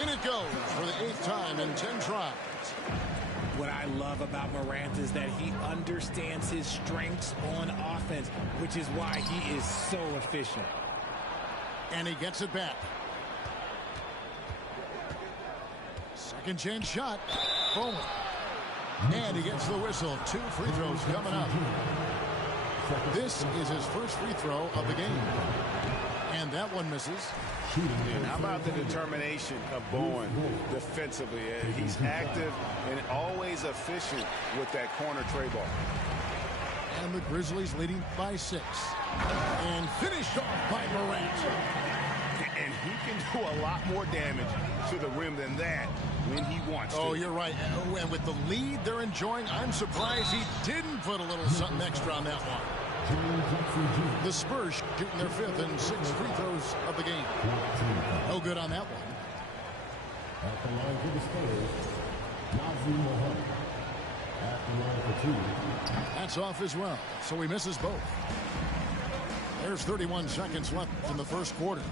In it goes for the 8th time in 10 tries. What I love about Morant is that he understands his strengths on offense, which is why he is so efficient. And he gets it back. Second chance shot. Boom. And he gets the whistle. 2 free throws coming up. This is his first free throw of the game. And that one misses. And how about the determination of Bowen defensively? He's active and always efficient with that corner tray ball. And the Grizzlies leading by 6. And finished off by Morant. And he can do a lot more damage to the rim than that when he wants to. Oh, you're right. And with the lead they're enjoying, I'm surprised he didn't put a little something extra on that one. The Spurs shooting their 5th and 6th free throws of the game. No good on that one. At the line for the Spurs, Nazir Mohammed. At the line for 2. That's off as well, so he misses both. There's 31 seconds left in the first quarter.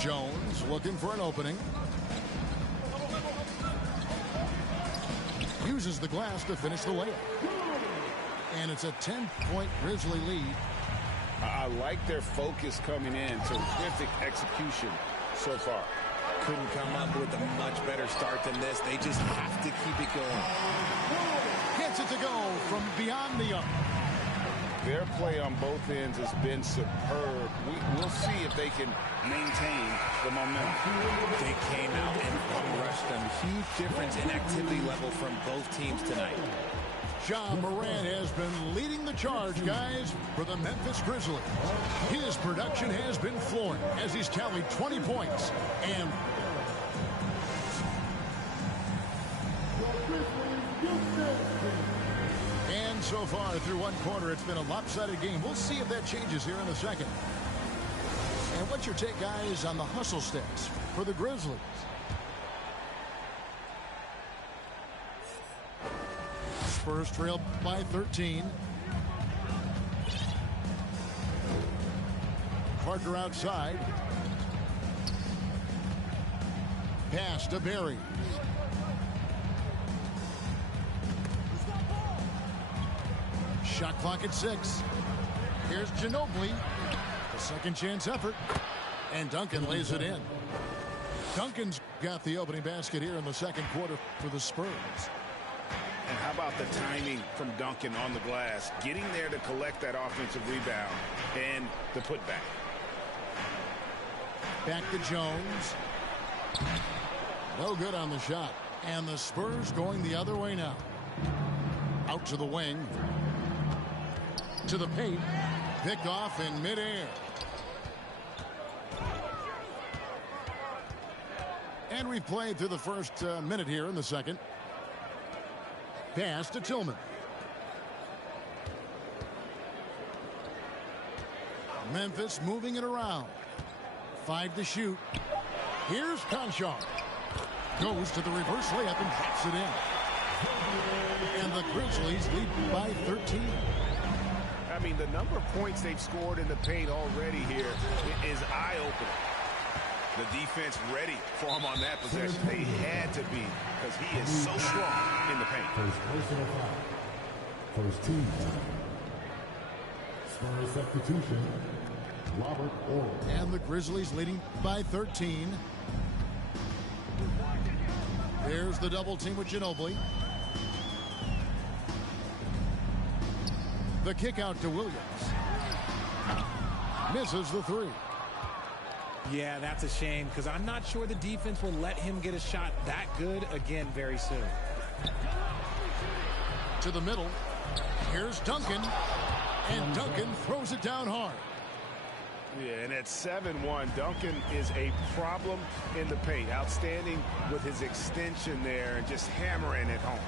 Jones looking for an opening. Uses the glass to finish the layup. And it's a 10-point Grizzly lead. I like their focus coming in. Terrific execution so far. Couldn't come up with a much better start than this. They just have to keep it going. gets it to go from beyond the arc. Their play on both ends has been superb. We'll see if they can maintain the momentum. They came out and crushed them. Huge difference in activity level from both teams tonight. Ja Morant has been leading the charge, guys, for the Memphis Grizzlies. His production has been flooring as he's tallied 20 points. And so far through one quarter, it's been a lopsided game. We'll see if that changes here in a second. And what's your take, guys, on the hustle stats for the Grizzlies? Spurs trail by 13. Parker outside. Pass to Barry. Shot clock at 6. Here's Ginobili. A second chance effort. And Duncan lays it in. Duncan's got the opening basket here in the second quarter for the Spurs. And how about the timing from Duncan on the glass, getting there to collect that offensive rebound and the putback. Back to Jones. No good on the shot. And the Spurs going the other way now. Out to the wing. To the paint. Picked off in midair. And we've played through the first minute here in the second. Pass to Tillman. Memphis moving it around. 5 to shoot. Here's Conchar. Goes to the reverse layup and drops it in. And the Grizzlies lead by 13. I mean, the number of points they've scored in the paint already here is eye-opening. The defense ready for him on that possession. They had to be, because he is so strong in the paint. First team foul. Spurs substitution. Robert Ory. And the Grizzlies leading by 13. There's the double team with Ginobili. The kick out to Williams. Misses the 3. Yeah, that's a shame, because I'm not sure the defense will let him get a shot that good again very soon. To the middle. Here's Duncan. And Duncan throws it down hard. Yeah, and at 7-1, Duncan is a problem in the paint. Outstanding with his extension there and just hammering it home.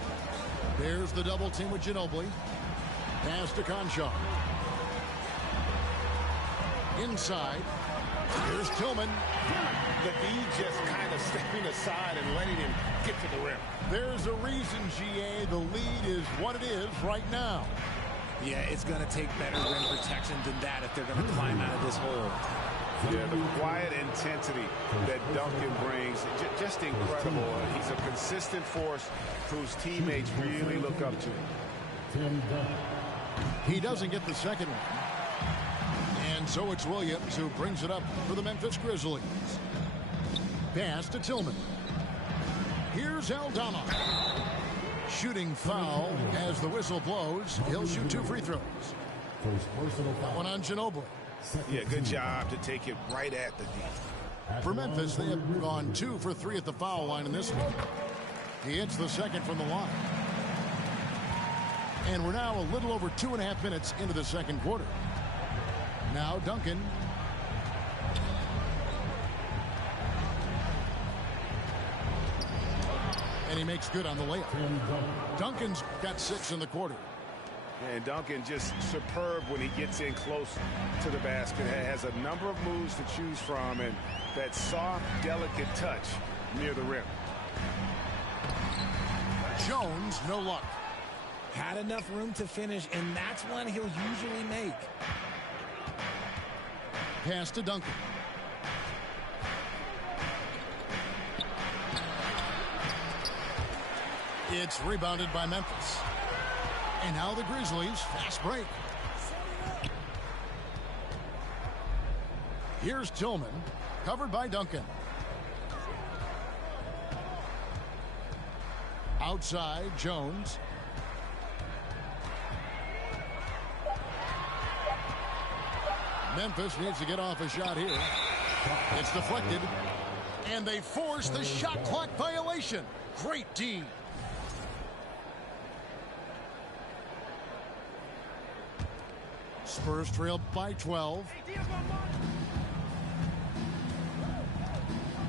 There's the double team with Ginobili. Pass to Conchar. Inside. Here's Tillman. The D just kind of stepping aside and letting him get to the rim. There's a reason, GA, the lead is what it is right now. Yeah, it's going to take better rim protection than that if they're going to climb out of this hole. Yeah, the quiet intensity that Duncan brings, just incredible. He's a consistent force whose teammates really look up to. He doesn't get the second one. And so it's Williams who brings it up for the Memphis Grizzlies. Pass to Tillman. Here's Aldama. Shooting foul as the whistle blows. He'll shoot 2 free throws. One on Ginobili. Yeah, good job to take it right at the D. For Memphis, they have gone 2 for 3 at the foul line in this one. He hits the second from the line. And we're now a little over 2.5 minutes into the second quarter. Now Duncan. And he makes good on the layup. Duncan's got 6 in the quarter. And Duncan just superb when he gets in close to the basket. Has a number of moves to choose from, and that soft, delicate touch near the rim. Jones, no luck. Had enough room to finish, and that's one he'll usually make. Pass to Duncan. It's rebounded by Memphis. And now the Grizzlies, fast break. Here's Tillman, covered by Duncan. Outside, Jones. Memphis needs to get off a shot here. It's deflected. And they force the shot clock violation. Great D. Spurs trail by 12.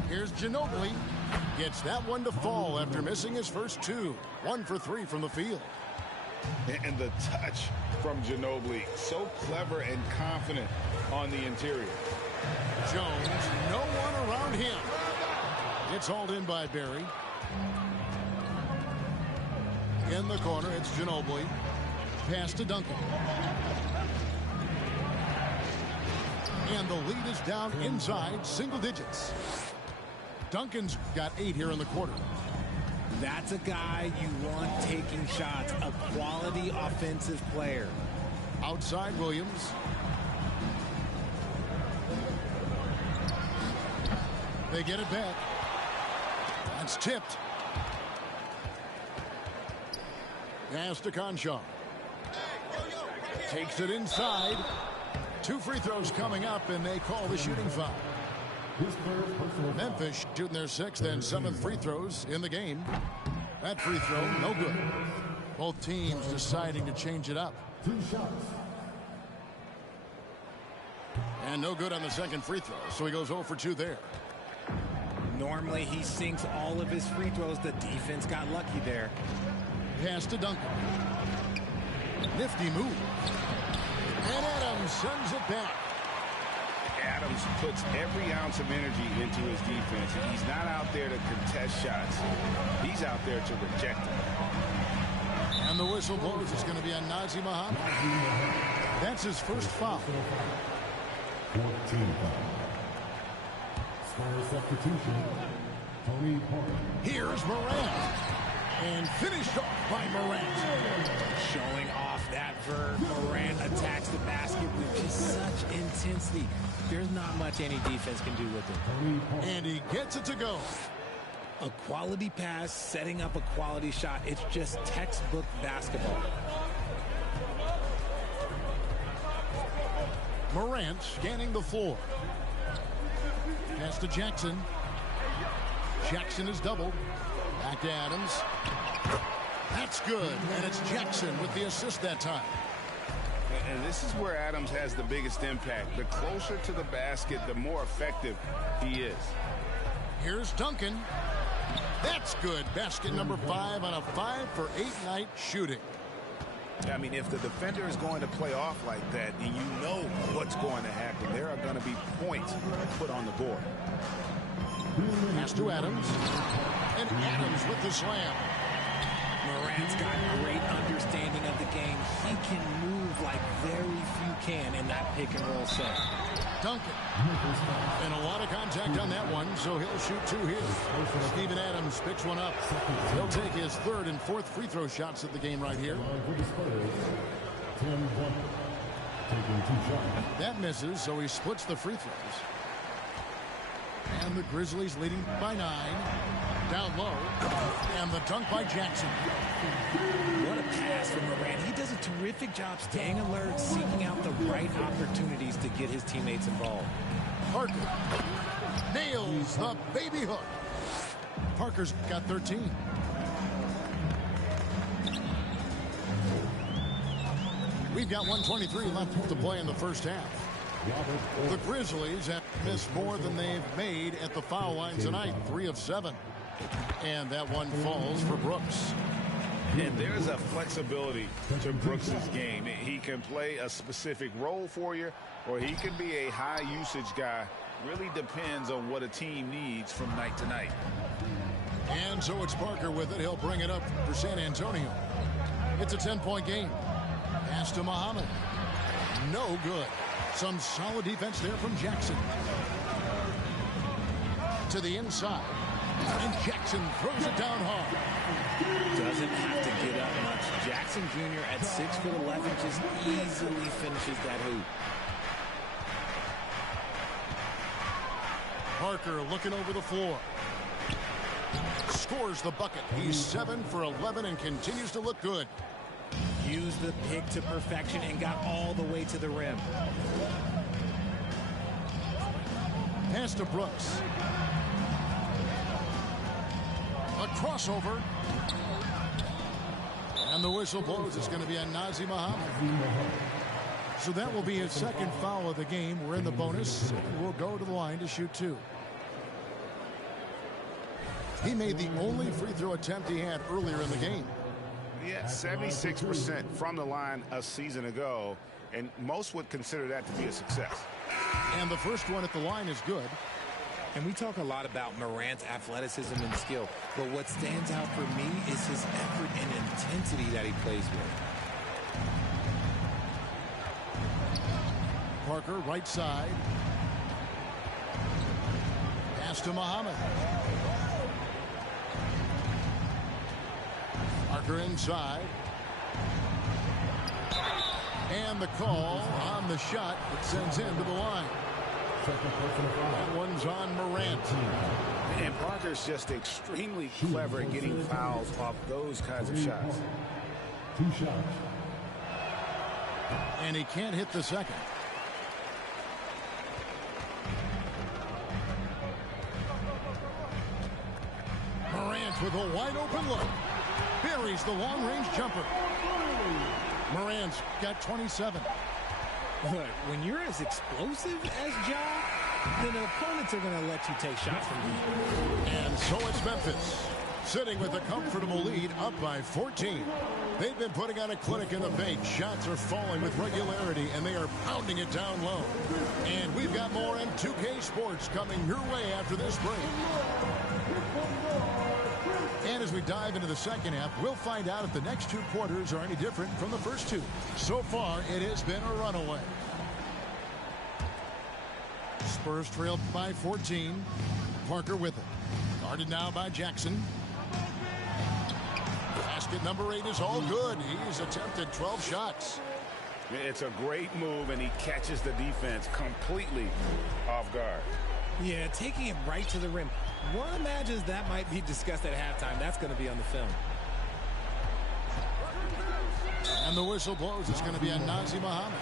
Here's Ginobili. Gets that one to fall after missing his first two. 1 for 3 from the field. And the touch from Ginobili. So clever and confident on the interior. Jones, no one around him. It's hauled in by Barry. In the corner, it's Ginobili. Pass to Duncan. And the lead is down inside single digits. Duncan's got 8 here in the quarter. That's a guy you want taking shots, a quality offensive player. Outside Williams. They get it back. That's tipped. Pass to Conchar. Takes it inside. 2 free throws coming up, and they call the shooting foul. Memphis shooting their 6th and 7th free throws in the game. That free throw, no good. Both teams deciding to change it up. 2 shots. And no good on the second free throw, so he goes 0 for 2 there. Normally he sinks all of his free throws. The defense got lucky there. Pass to Duncan. Nifty move. And Adams sends it back. Adams puts every ounce of energy into his defense. He's not out there to contest shots. He's out there to reject them. And the whistle blows. It's going to be on Nazr Mohammed. That's his first foul. 14 foul. Spurs substitution. Tony Parker. Here's Morant. And finished off by Morant. Showing off that verb. Morant attacks the basket with just such intensity. There's not much any defense can do with it. And he gets it to go. A quality pass, setting up a quality shot. It's just textbook basketball. Morant scanning the floor. Pass to Jackson. Jackson is doubled. Back to Adams. That's good. And it's Jackson with the assist that time. And this is where Adams has the biggest impact. The closer to the basket, the more effective he is. Here's Duncan. That's good. Basket number 5 on a 5 for 8 night shooting. I mean, if the defender is going to play off like that, and you know what's going to happen, there are going to be points put on the board. Pass to Adams. And Adams with the slam. Morant's got great understanding of the game. He can move like very few can in that pick and roll set. Duncan. And a lot of contact on that one, so he'll shoot 2 here. Steven Adams picks one up. He'll take his 3rd and 4th free throw shots of the game right here. That misses, so he splits the free throws. And the Grizzlies leading by 9. Down low. And the dunk by Jackson. What a pass from Morant. He does a terrific job staying alert, seeking out the right opportunities to get his teammates involved. Parker nails the baby hook. Parker's got 13. We've got 1:23 left to play in the first half. The Grizzlies have missed more than they've made at the foul line tonight. 3 of 7. And that one falls for Brooks. And there's a flexibility to Brooks's game. He can play a specific role for you, or he can be a high usage guy. Really depends on what a team needs from night to night. And so it's Parker with it. He'll bring it up for San Antonio. It's a 10-point game. Pass to Mohammed. No good. Some solid defense there from Jackson. To the inside. And Jackson throws it down hard. Doesn't have to get up much. Jackson Jr. at 6'11" just easily finishes that hoop. Parker looking over the floor. Scores the bucket. He's 7 for 11 and continues to look good. Used the pick to perfection and got all the way to the rim. Pass to Brooks. A crossover. And the whistle blows. It's going to be a Nazr Mohammed. So that will be his second foul of the game. We're in the bonus. We'll go to the line to shoot 2. He made the only free throw attempt he had earlier in the game. He had 76% from the line a season ago, and most would consider that to be a success. And the first one at the line is good. And we talk a lot about Morant's athleticism and skill, but what stands out for me is his effort and intensity that he plays with. Parker, right side. Pass to Mohammed. Parker inside. And the call on the shot that sends him to the line. That one's on Morant. And Parker's just extremely clever at getting fouls off those kinds of shots. 2 shots. And he can't hit the second. Morant with a wide open look. Buries the long-range jumper. Morant's got 27. Look, when you're as explosive as Ja, then opponents are going to let you take shots from you. And so it's Memphis, sitting with a comfortable lead, up by 14. They've been putting on a clinic in the paint. Shots are falling with regularity, and they are pounding it down low. And we've got more in 2K Sports coming your way after this break. And as we dive into the second half, we'll find out if the next 2 quarters are any different from the first 2. So far, it has been a runaway. Spurs trail by 14. Parker with it. Guarded now by Jackson. Basket number 8 is all good. He's attempted 12 shots. It's a great move, and he catches the defense completely off guard. Yeah, taking it right to the rim. One imagines that might be discussed at halftime. That's going to be on the film. And the whistle blows. It's going to be a Nazr Mohammed.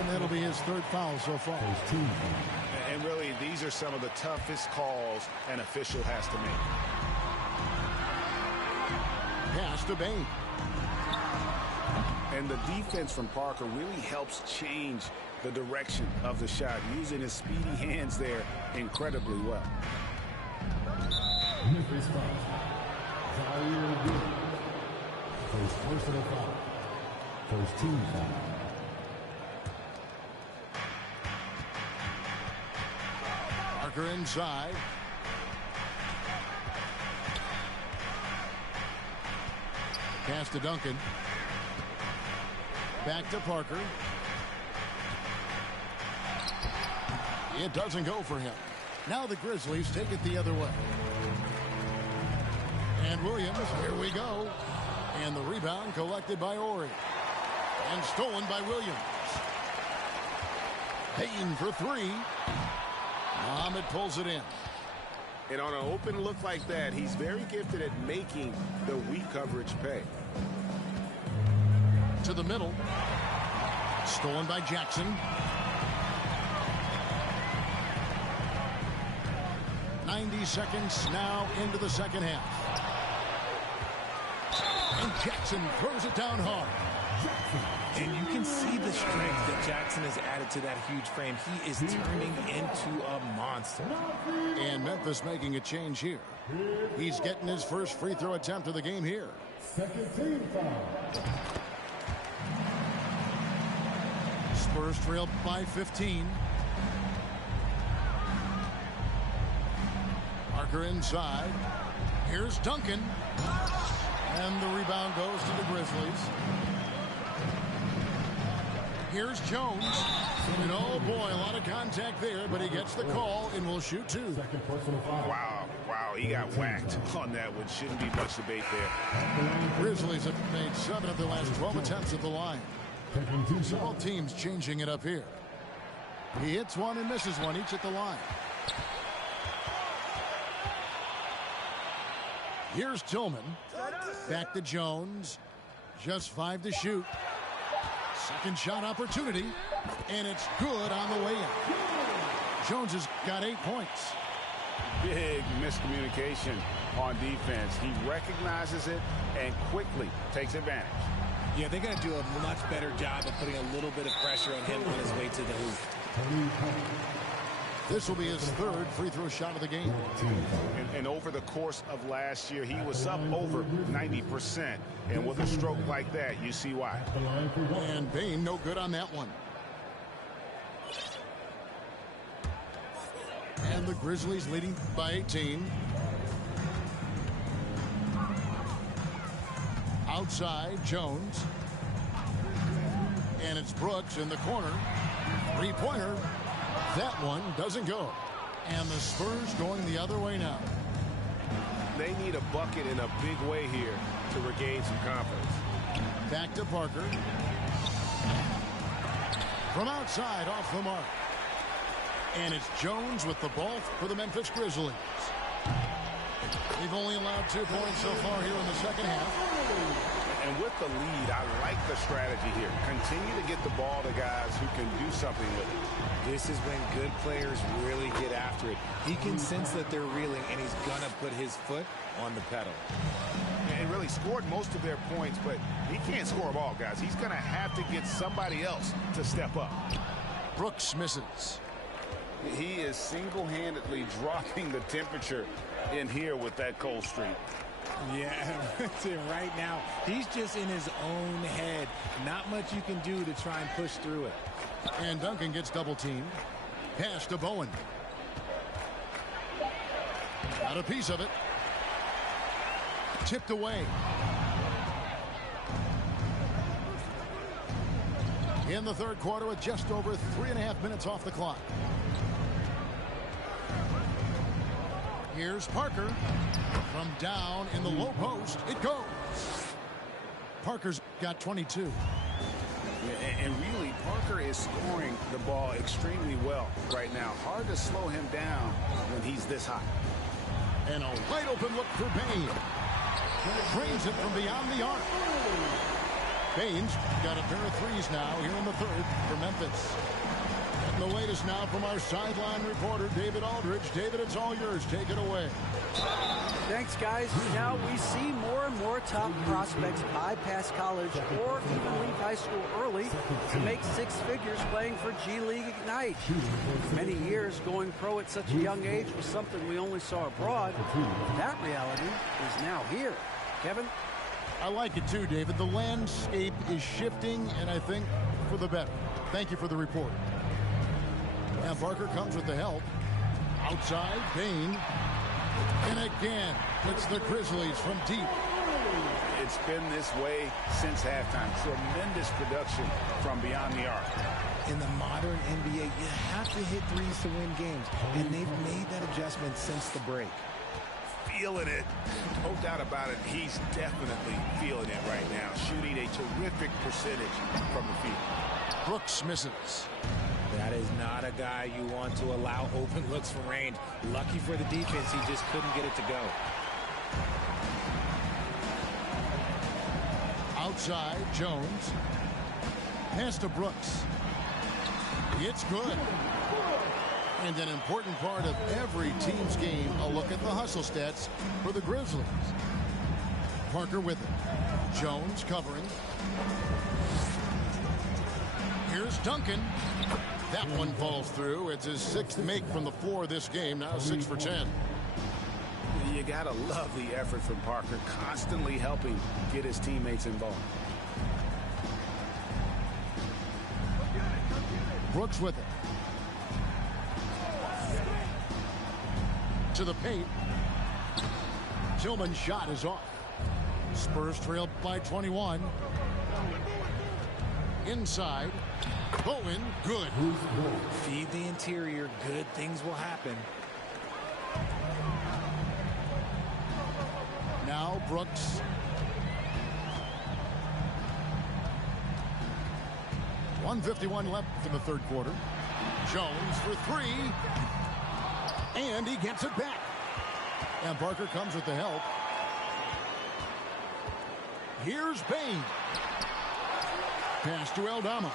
And that'll be his 3rd foul so far. And really, these are some of the toughest calls an official has to make. Pass to Bane. And the defense from Parker really helps change the direction of the shot, using his speedy hands there incredibly well. Memphis foul. Zaire Williams. First personal foul. First team foul. Parker inside. Pass to Duncan. Back to Parker. It doesn't go for him. Now the Grizzlies take it the other way. And Williams, here we go. And the rebound collected by Ori. And stolen by Williams. Payne for 3. Mohammed pulls it in. And on an open look like that, he's very gifted at making the weak coverage pay. To the middle. Stolen by Jackson. 90 seconds now into the second half. And Jackson throws it down hard. And you can see the strength that Jackson has added to that huge frame. He is turning into a monster. And Memphis making a change here. He's getting his first free throw attempt of the game here. Second team foul. Spurs trail by 15. Parker inside. Here's Duncan. And the rebound goes to the Grizzlies. Here's Jones. And oh boy, a lot of contact there, but he gets the call and will shoot 2. Second personal foul. Wow, he got whacked on that one. Shouldn't be much debate there. Grizzlies have made 7 of their last 12 attempts at the line. So both teams changing it up here. He hits one and misses one, each at the line. Here's Tillman. Back to Jones. Just 5 to shoot. Second shot opportunity. And it's good on the way in. Jones has got 8 points. Big miscommunication on defense. He recognizes it and quickly takes advantage. Yeah, they're going to do a much better job of putting a little bit of pressure on him on his way to the hoop. This will be his 3rd free throw shot of the game. And over the course of last year, he was up over 90%. And with a stroke like that, you see why. And Bane no good on that one. And the Grizzlies leading by 18. Outside, Jones. And it's Brooks in the corner. 3-pointer. That one doesn't go. And the Spurs going the other way now. They need a bucket in a big way here to regain some confidence. Back to Parker. From outside, off the mark. And it's Jones with the ball for the Memphis Grizzlies. They've only allowed 2 points so far here in the second half. And with the lead, I like the strategy here. Continue to get the ball to guys who can do something with it. This is when good players really get after it. He can sense that they're reeling, and he's going to put his foot on the pedal. And really scored most of their points, but he can't score them all, guys. He's going to have to get somebody else to step up. Brooks misses. He is single-handedly dropping the temperature in here with that cold streak. Yeah, right now, he's just in his own head. Not much you can do to try and push through it. And Duncan gets double-teamed. Pass to Bowen. Got a piece of it. Tipped away. In the 3rd quarter with just over 3.5 minutes off the clock. Here's Parker. From down in the low post, it goes. Parker's got 22. And really, Parker is scoring the ball extremely well right now. Hard to slow him down when he's this hot. And a wide open look for Bane. Drains it from beyond the arc. Bane's got a pair of threes now here in the 3rd for Memphis. And the latest now from our sideline reporter, David Aldridge. David, it's all yours. Take it away. Thanks, guys. Now we see more and more top prospects bypass college or even leave high school early to make 6 figures playing for G League Ignite. For many years, going pro at such a young age was something we only saw abroad. That reality is now here. Kevin? I like it too, David. The landscape is shifting, and I think for the better. Thank you for the report. And Parker comes with the help. Outside, Bane. And again, it's the Grizzlies from deep. It's been this way since halftime. Tremendous production from beyond the arc. In the modern NBA, you have to hit threes to win games, and they've made that adjustment since the break. Feeling it. No doubt about it. He's definitely feeling it right now. Shooting a terrific percentage from the field. Brooks misses. That is not a guy you want to allow open looks from range. Lucky for the defense, he just couldn't get it to go. Outside, Jones. Pass to Brooks. It's good. And an important part of every team's game, a look at the hustle stats for the Grizzlies. Parker with it. Jones covering. Here's Duncan. That one falls through. It's his 6th make from the floor this game. Now 6 for 10. You got to love the effort from Parker, constantly helping get his teammates involved. Brooks with it. To the paint. Tillman's shot is off. Spurs trail by 21. Inside. Bowen, good. Feed the interior. Good things will happen. Now Brooks. .151 left in the 3rd quarter. Jones for 3. And he gets it back. And Parker comes with the help. Here's Bane. Pass to Aldama.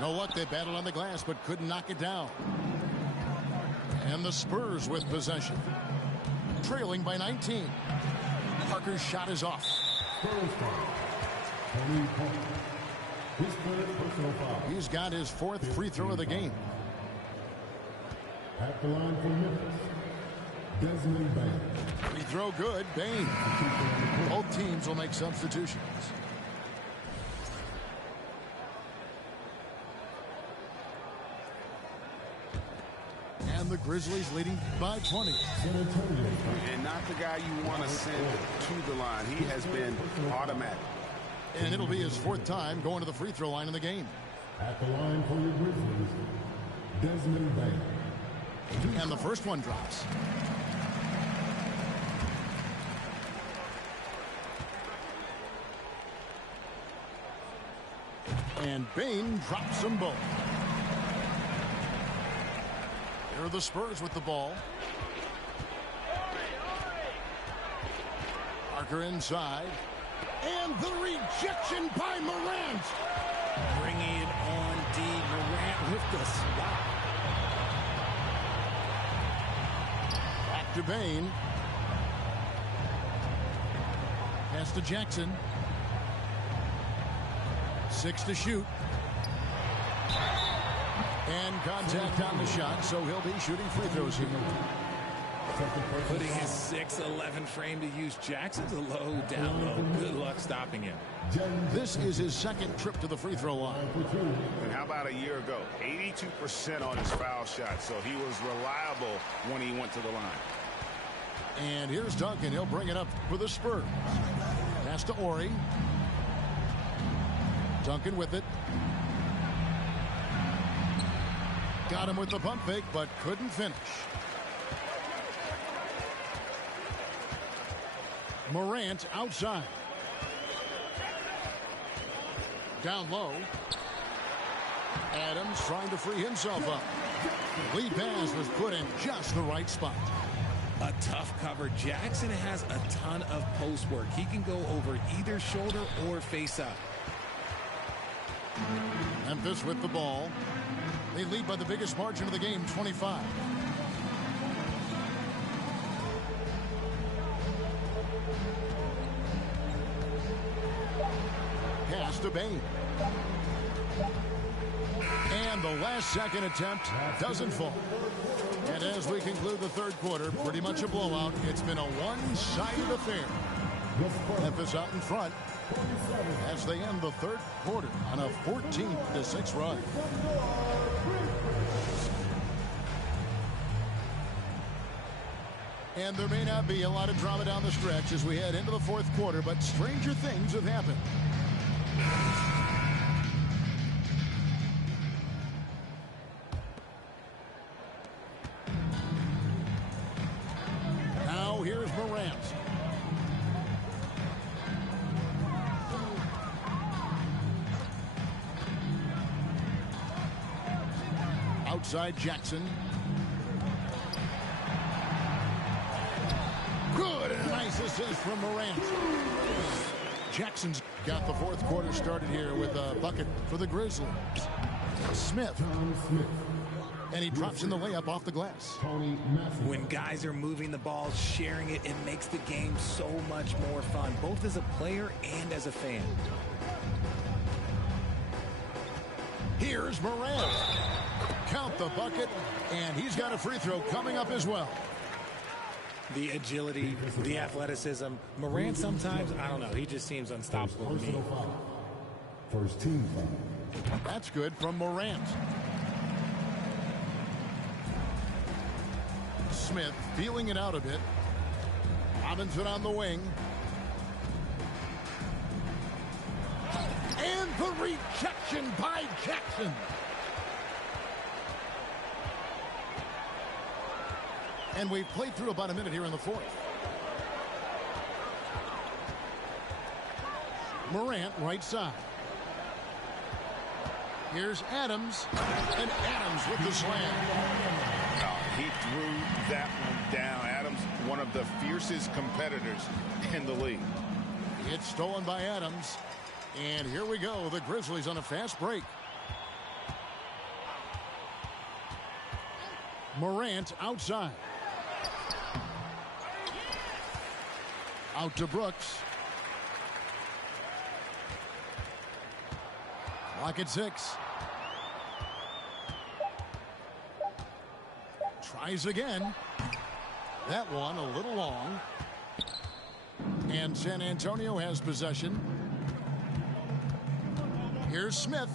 No luck. They battled on the glass but couldn't knock it down. And the Spurs with possession. Trailing by 19. Parker's shot is off. He's got his 4th free throw of the game. At the line for Memphis, Desmond Bain. Free throw good. Bain. Both teams will make substitutions. And the Grizzlies leading by 20. And not the guy you want to send to the line. He has been automatic. And it'll be his 4th time going to the free throw line in the game. At the line for your Grizzlies, Desmond Bain. And the first one drops. And Bain drops them both. Here are the Spurs with the ball. Parker inside. And the rejection by Morant. Bringing it on D. Morant with the swat. Back to Bain. Pass to Jackson. 6 to shoot. And contact on the shot, so he'll be shooting free throws here. Putting his 6'11" frame to use. Jackson's a low, down low. Good luck stopping him. This is his 2nd trip to the free throw line. And how about a year ago? 82% on his foul shot, so he was reliable when he went to the line. And here's Duncan. He'll bring it up for the Spurs. Pass to Ori. Duncan with it. Got him with the pump fake, but couldn't finish. Morant outside. Down low. Adams trying to free himself up. Lead pass was put in just the right spot. A tough cover. Jackson has a ton of post work. He can go over either shoulder or face up. Memphis with the ball. They lead by the biggest margin of the game, 25. Pass to Bain. And the last second attempt doesn't fall. And as we conclude the 3rd quarter, pretty much a blowout. It's been a one-sided affair. Memphis out in front as they end the 3rd quarter on a 14-6 run. And there may not be a lot of drama down the stretch as we head into the 4th quarter, but stranger things have happened. Now here's Morant. Outside Jackson. Good. And a nice assist from Morant. Jackson's got the 4th quarter started here with a bucket for the Grizzlies. Smith. And he drops in the layup off the glass. When guys are moving the ball, sharing it, it makes the game so much more fun, both as a player and as a fan. Here's Morant. Count the bucket, and he's got a free throw coming up as well. The agility, the athleticism. Morant sometimes, I don't know, he just seems unstoppable to me. First team foul. That's good from Morant. Smith feeling it out a bit. Robinson on the wing. And the rejection by Jackson. And we've played through about a minute here in the 4th. Morant right side. Here's Adams. And Adams with the slam. He threw that one down. Adams, one of the fiercest competitors in the league. It's stolen by Adams. And here we go. The Grizzlies on a fast break. Morant outside. Out to Brooks. Clock at 6. Tries again. That one a little long. And San Antonio has possession. Here's Smith.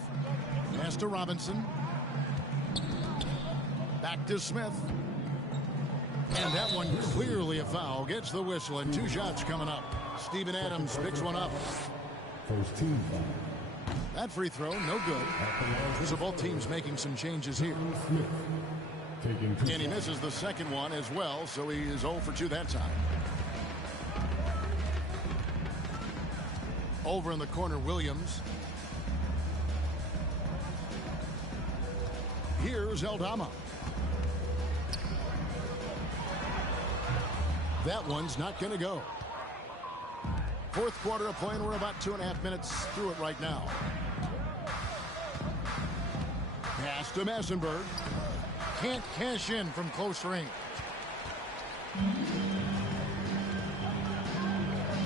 Pass to Robinson. Back to Smith. And that one clearly a foul. Gets the whistle and 2 shots coming up. Steven Adams picks one up. First team foul. That free throw, no good. So both teams making some changes here. Smith taking 2 And he misses the second one as well, so he is 0 for 2 that time. Over in the corner, Williams. Here's Aldama. That one's not going to go. Fourth quarter of play, and we're about 2.5 minutes through it right now. Pass to Massenberg. Can't cash in from close range.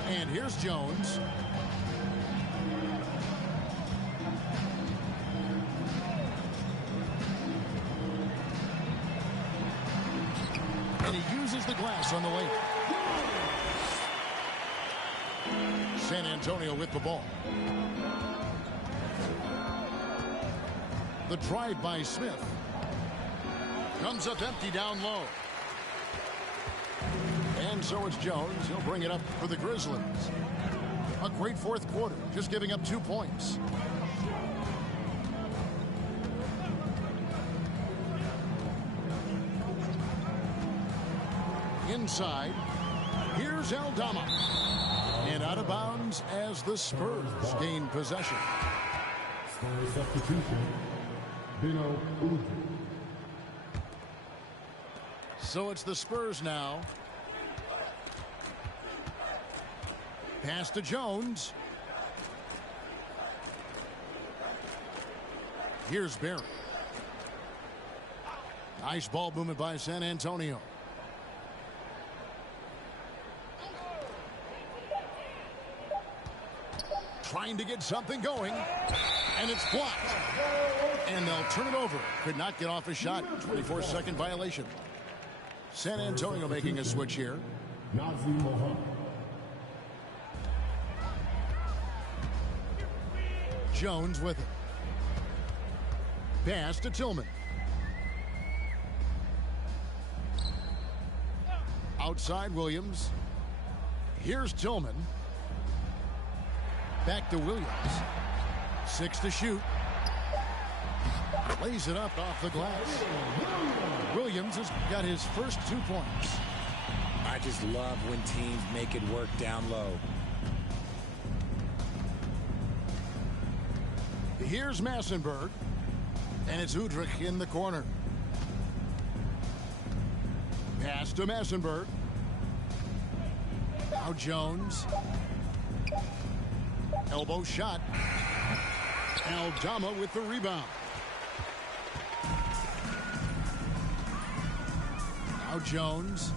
And here's Jones. And he uses the glass on the way. San Antonio with the ball. The drive by Smith. Comes up empty down low. And so it's Jones. He'll bring it up for the Grizzlies. A great fourth quarter, just giving up 2 points. Inside, here's Aldama. And out of bounds as the Spurs gain possession. Spurs substitution. Bino Udrih. So it's the Spurs now. Pass to Jones. Here's Barry. Nice ball movement by San Antonio. Trying to get something going. And it's blocked. And they'll turn it over. Could not get off a shot. 24-second violation. San Antonio making a switch here. Nazir Mohammed. Jones with it. Pass to Tillman. Outside Williams. Here's Tillman. Back to Williams. 6 to shoot. Lays it up off the glass. Williams has got his first 2 points. I just love when teams make it work down low. Here's Massenberg. And it's Udrih in the corner. Pass to Massenberg. Now Jones. Elbow shot. Aldama with the rebound. Now Jones.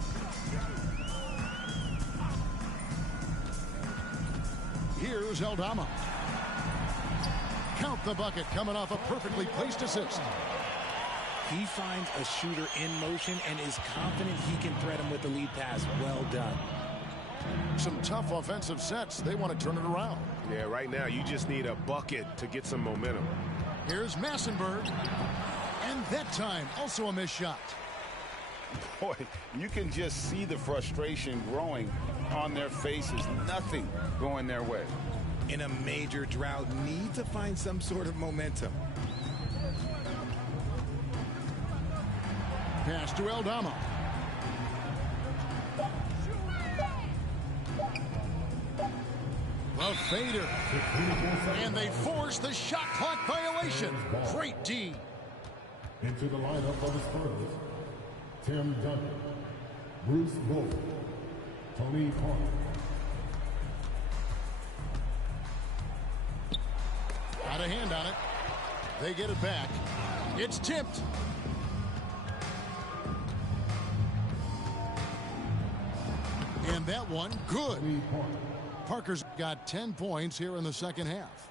Here's Aldama. Count the bucket coming off a perfectly placed assist. He finds a shooter in motion and is confident he can thread him with the lead pass. Well done. Some tough offensive sets. They want to turn it around. Yeah, right now you just need a bucket to get some momentum. Here's Massenberg. And that time, also a missed shot. Boy, you can just see the frustration growing on their faces. Nothing going their way. In a major drought, need to find some sort of momentum. Pass to Aldama. The fader. And they force the shot clock violation. Great D. Into the lineup for the Spurs. Tim Duncan. Bruce Bowen. Tony Parker. Got a hand on it. They get it back. It's tipped. And that one, good. Parker's got 10 points here in the second half.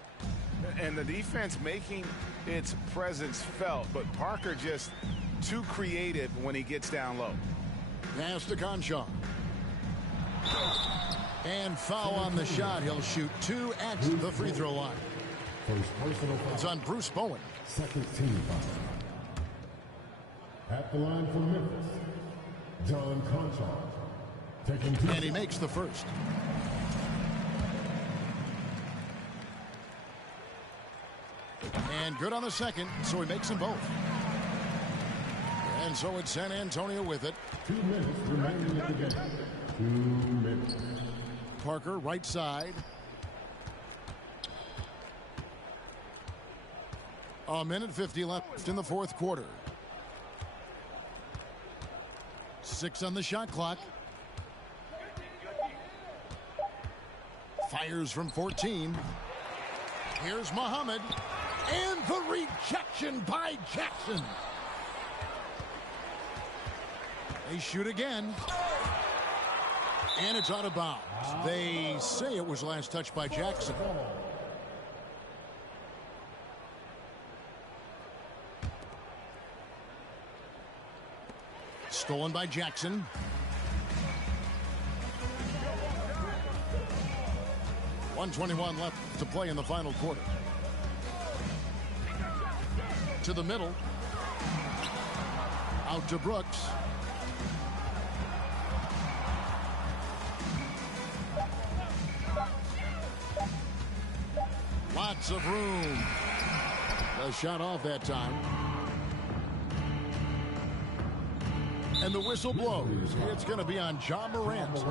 And the defense making its presence felt, but Parker just too creative when he gets down low. Pass to Conchar. And foul on the shot. He'll shoot 2 at the free throw line. It's on Bruce Bowen. Second team foul. At the line for Memphis, John Conchar. Taking 2. And he makes the first. And good on the second, so he makes them both. And so it's San Antonio with it. 2 minutes remaining in the game. 2 minutes. Parker, right side. A minute 50 left in the fourth quarter. 6 on the shot clock. Fires from 14. Here's Muhammad. And the rejection by Jackson. They shoot again. And it's out of bounds. They say it was last touched by Jackson. Stolen by Jackson. .121 left to play in the final quarter. To the middle. Out to Brooks. Lots of room. The shot off that time. And the whistle blows. It's going to be on John Morant.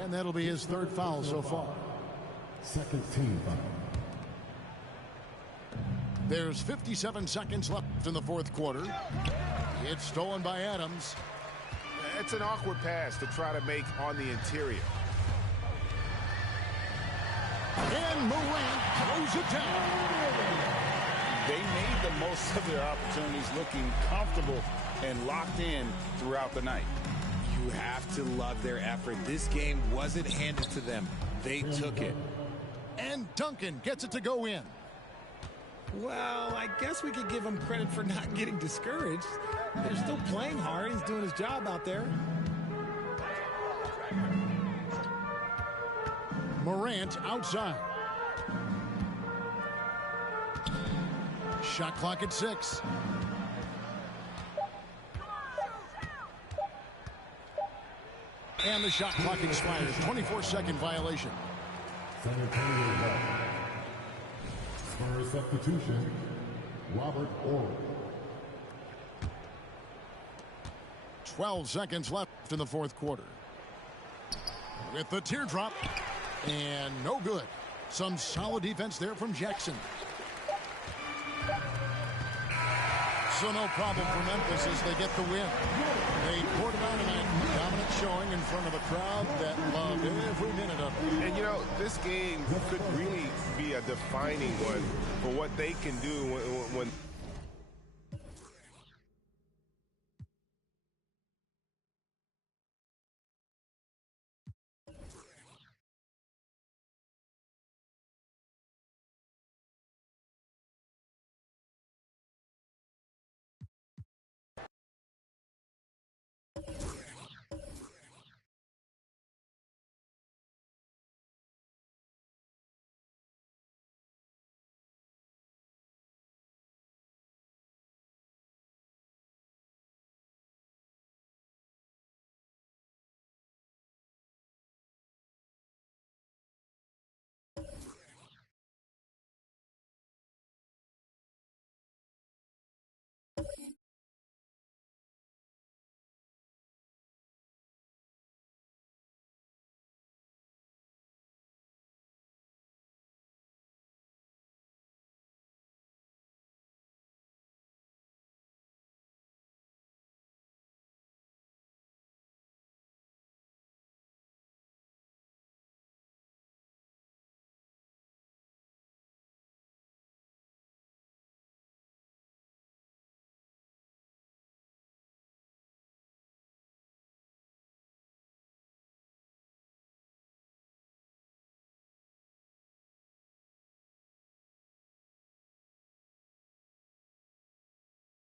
And that'll be his 3rd foul so far. Second team foul. There's 57 seconds left in the fourth quarter. It's stolen by Adams. It's an awkward pass to try to make on the interior. And Morant throws it down. They made the most of their opportunities, looking comfortable and locked in throughout the night. You have to love their effort. This game wasn't handed to them. They took it. And Duncan gets it to go in. Well, I guess we could give him credit for not getting discouraged. They're still playing hard. He's doing his job out there. Morant outside. Shot clock at 6. And the shot clock expires. 24-second violation. San Antonio ball. Spurs substitution, Robert Ory. 12 seconds left in the fourth quarter. With the teardrop. And no good. Some solid defense there from Jackson. So no problem for Memphis as they get the win. They poured it out tonight. Dominant showing in front of a crowd that loved every minute of it. And, you know, this game could really be a defining one for what they can do when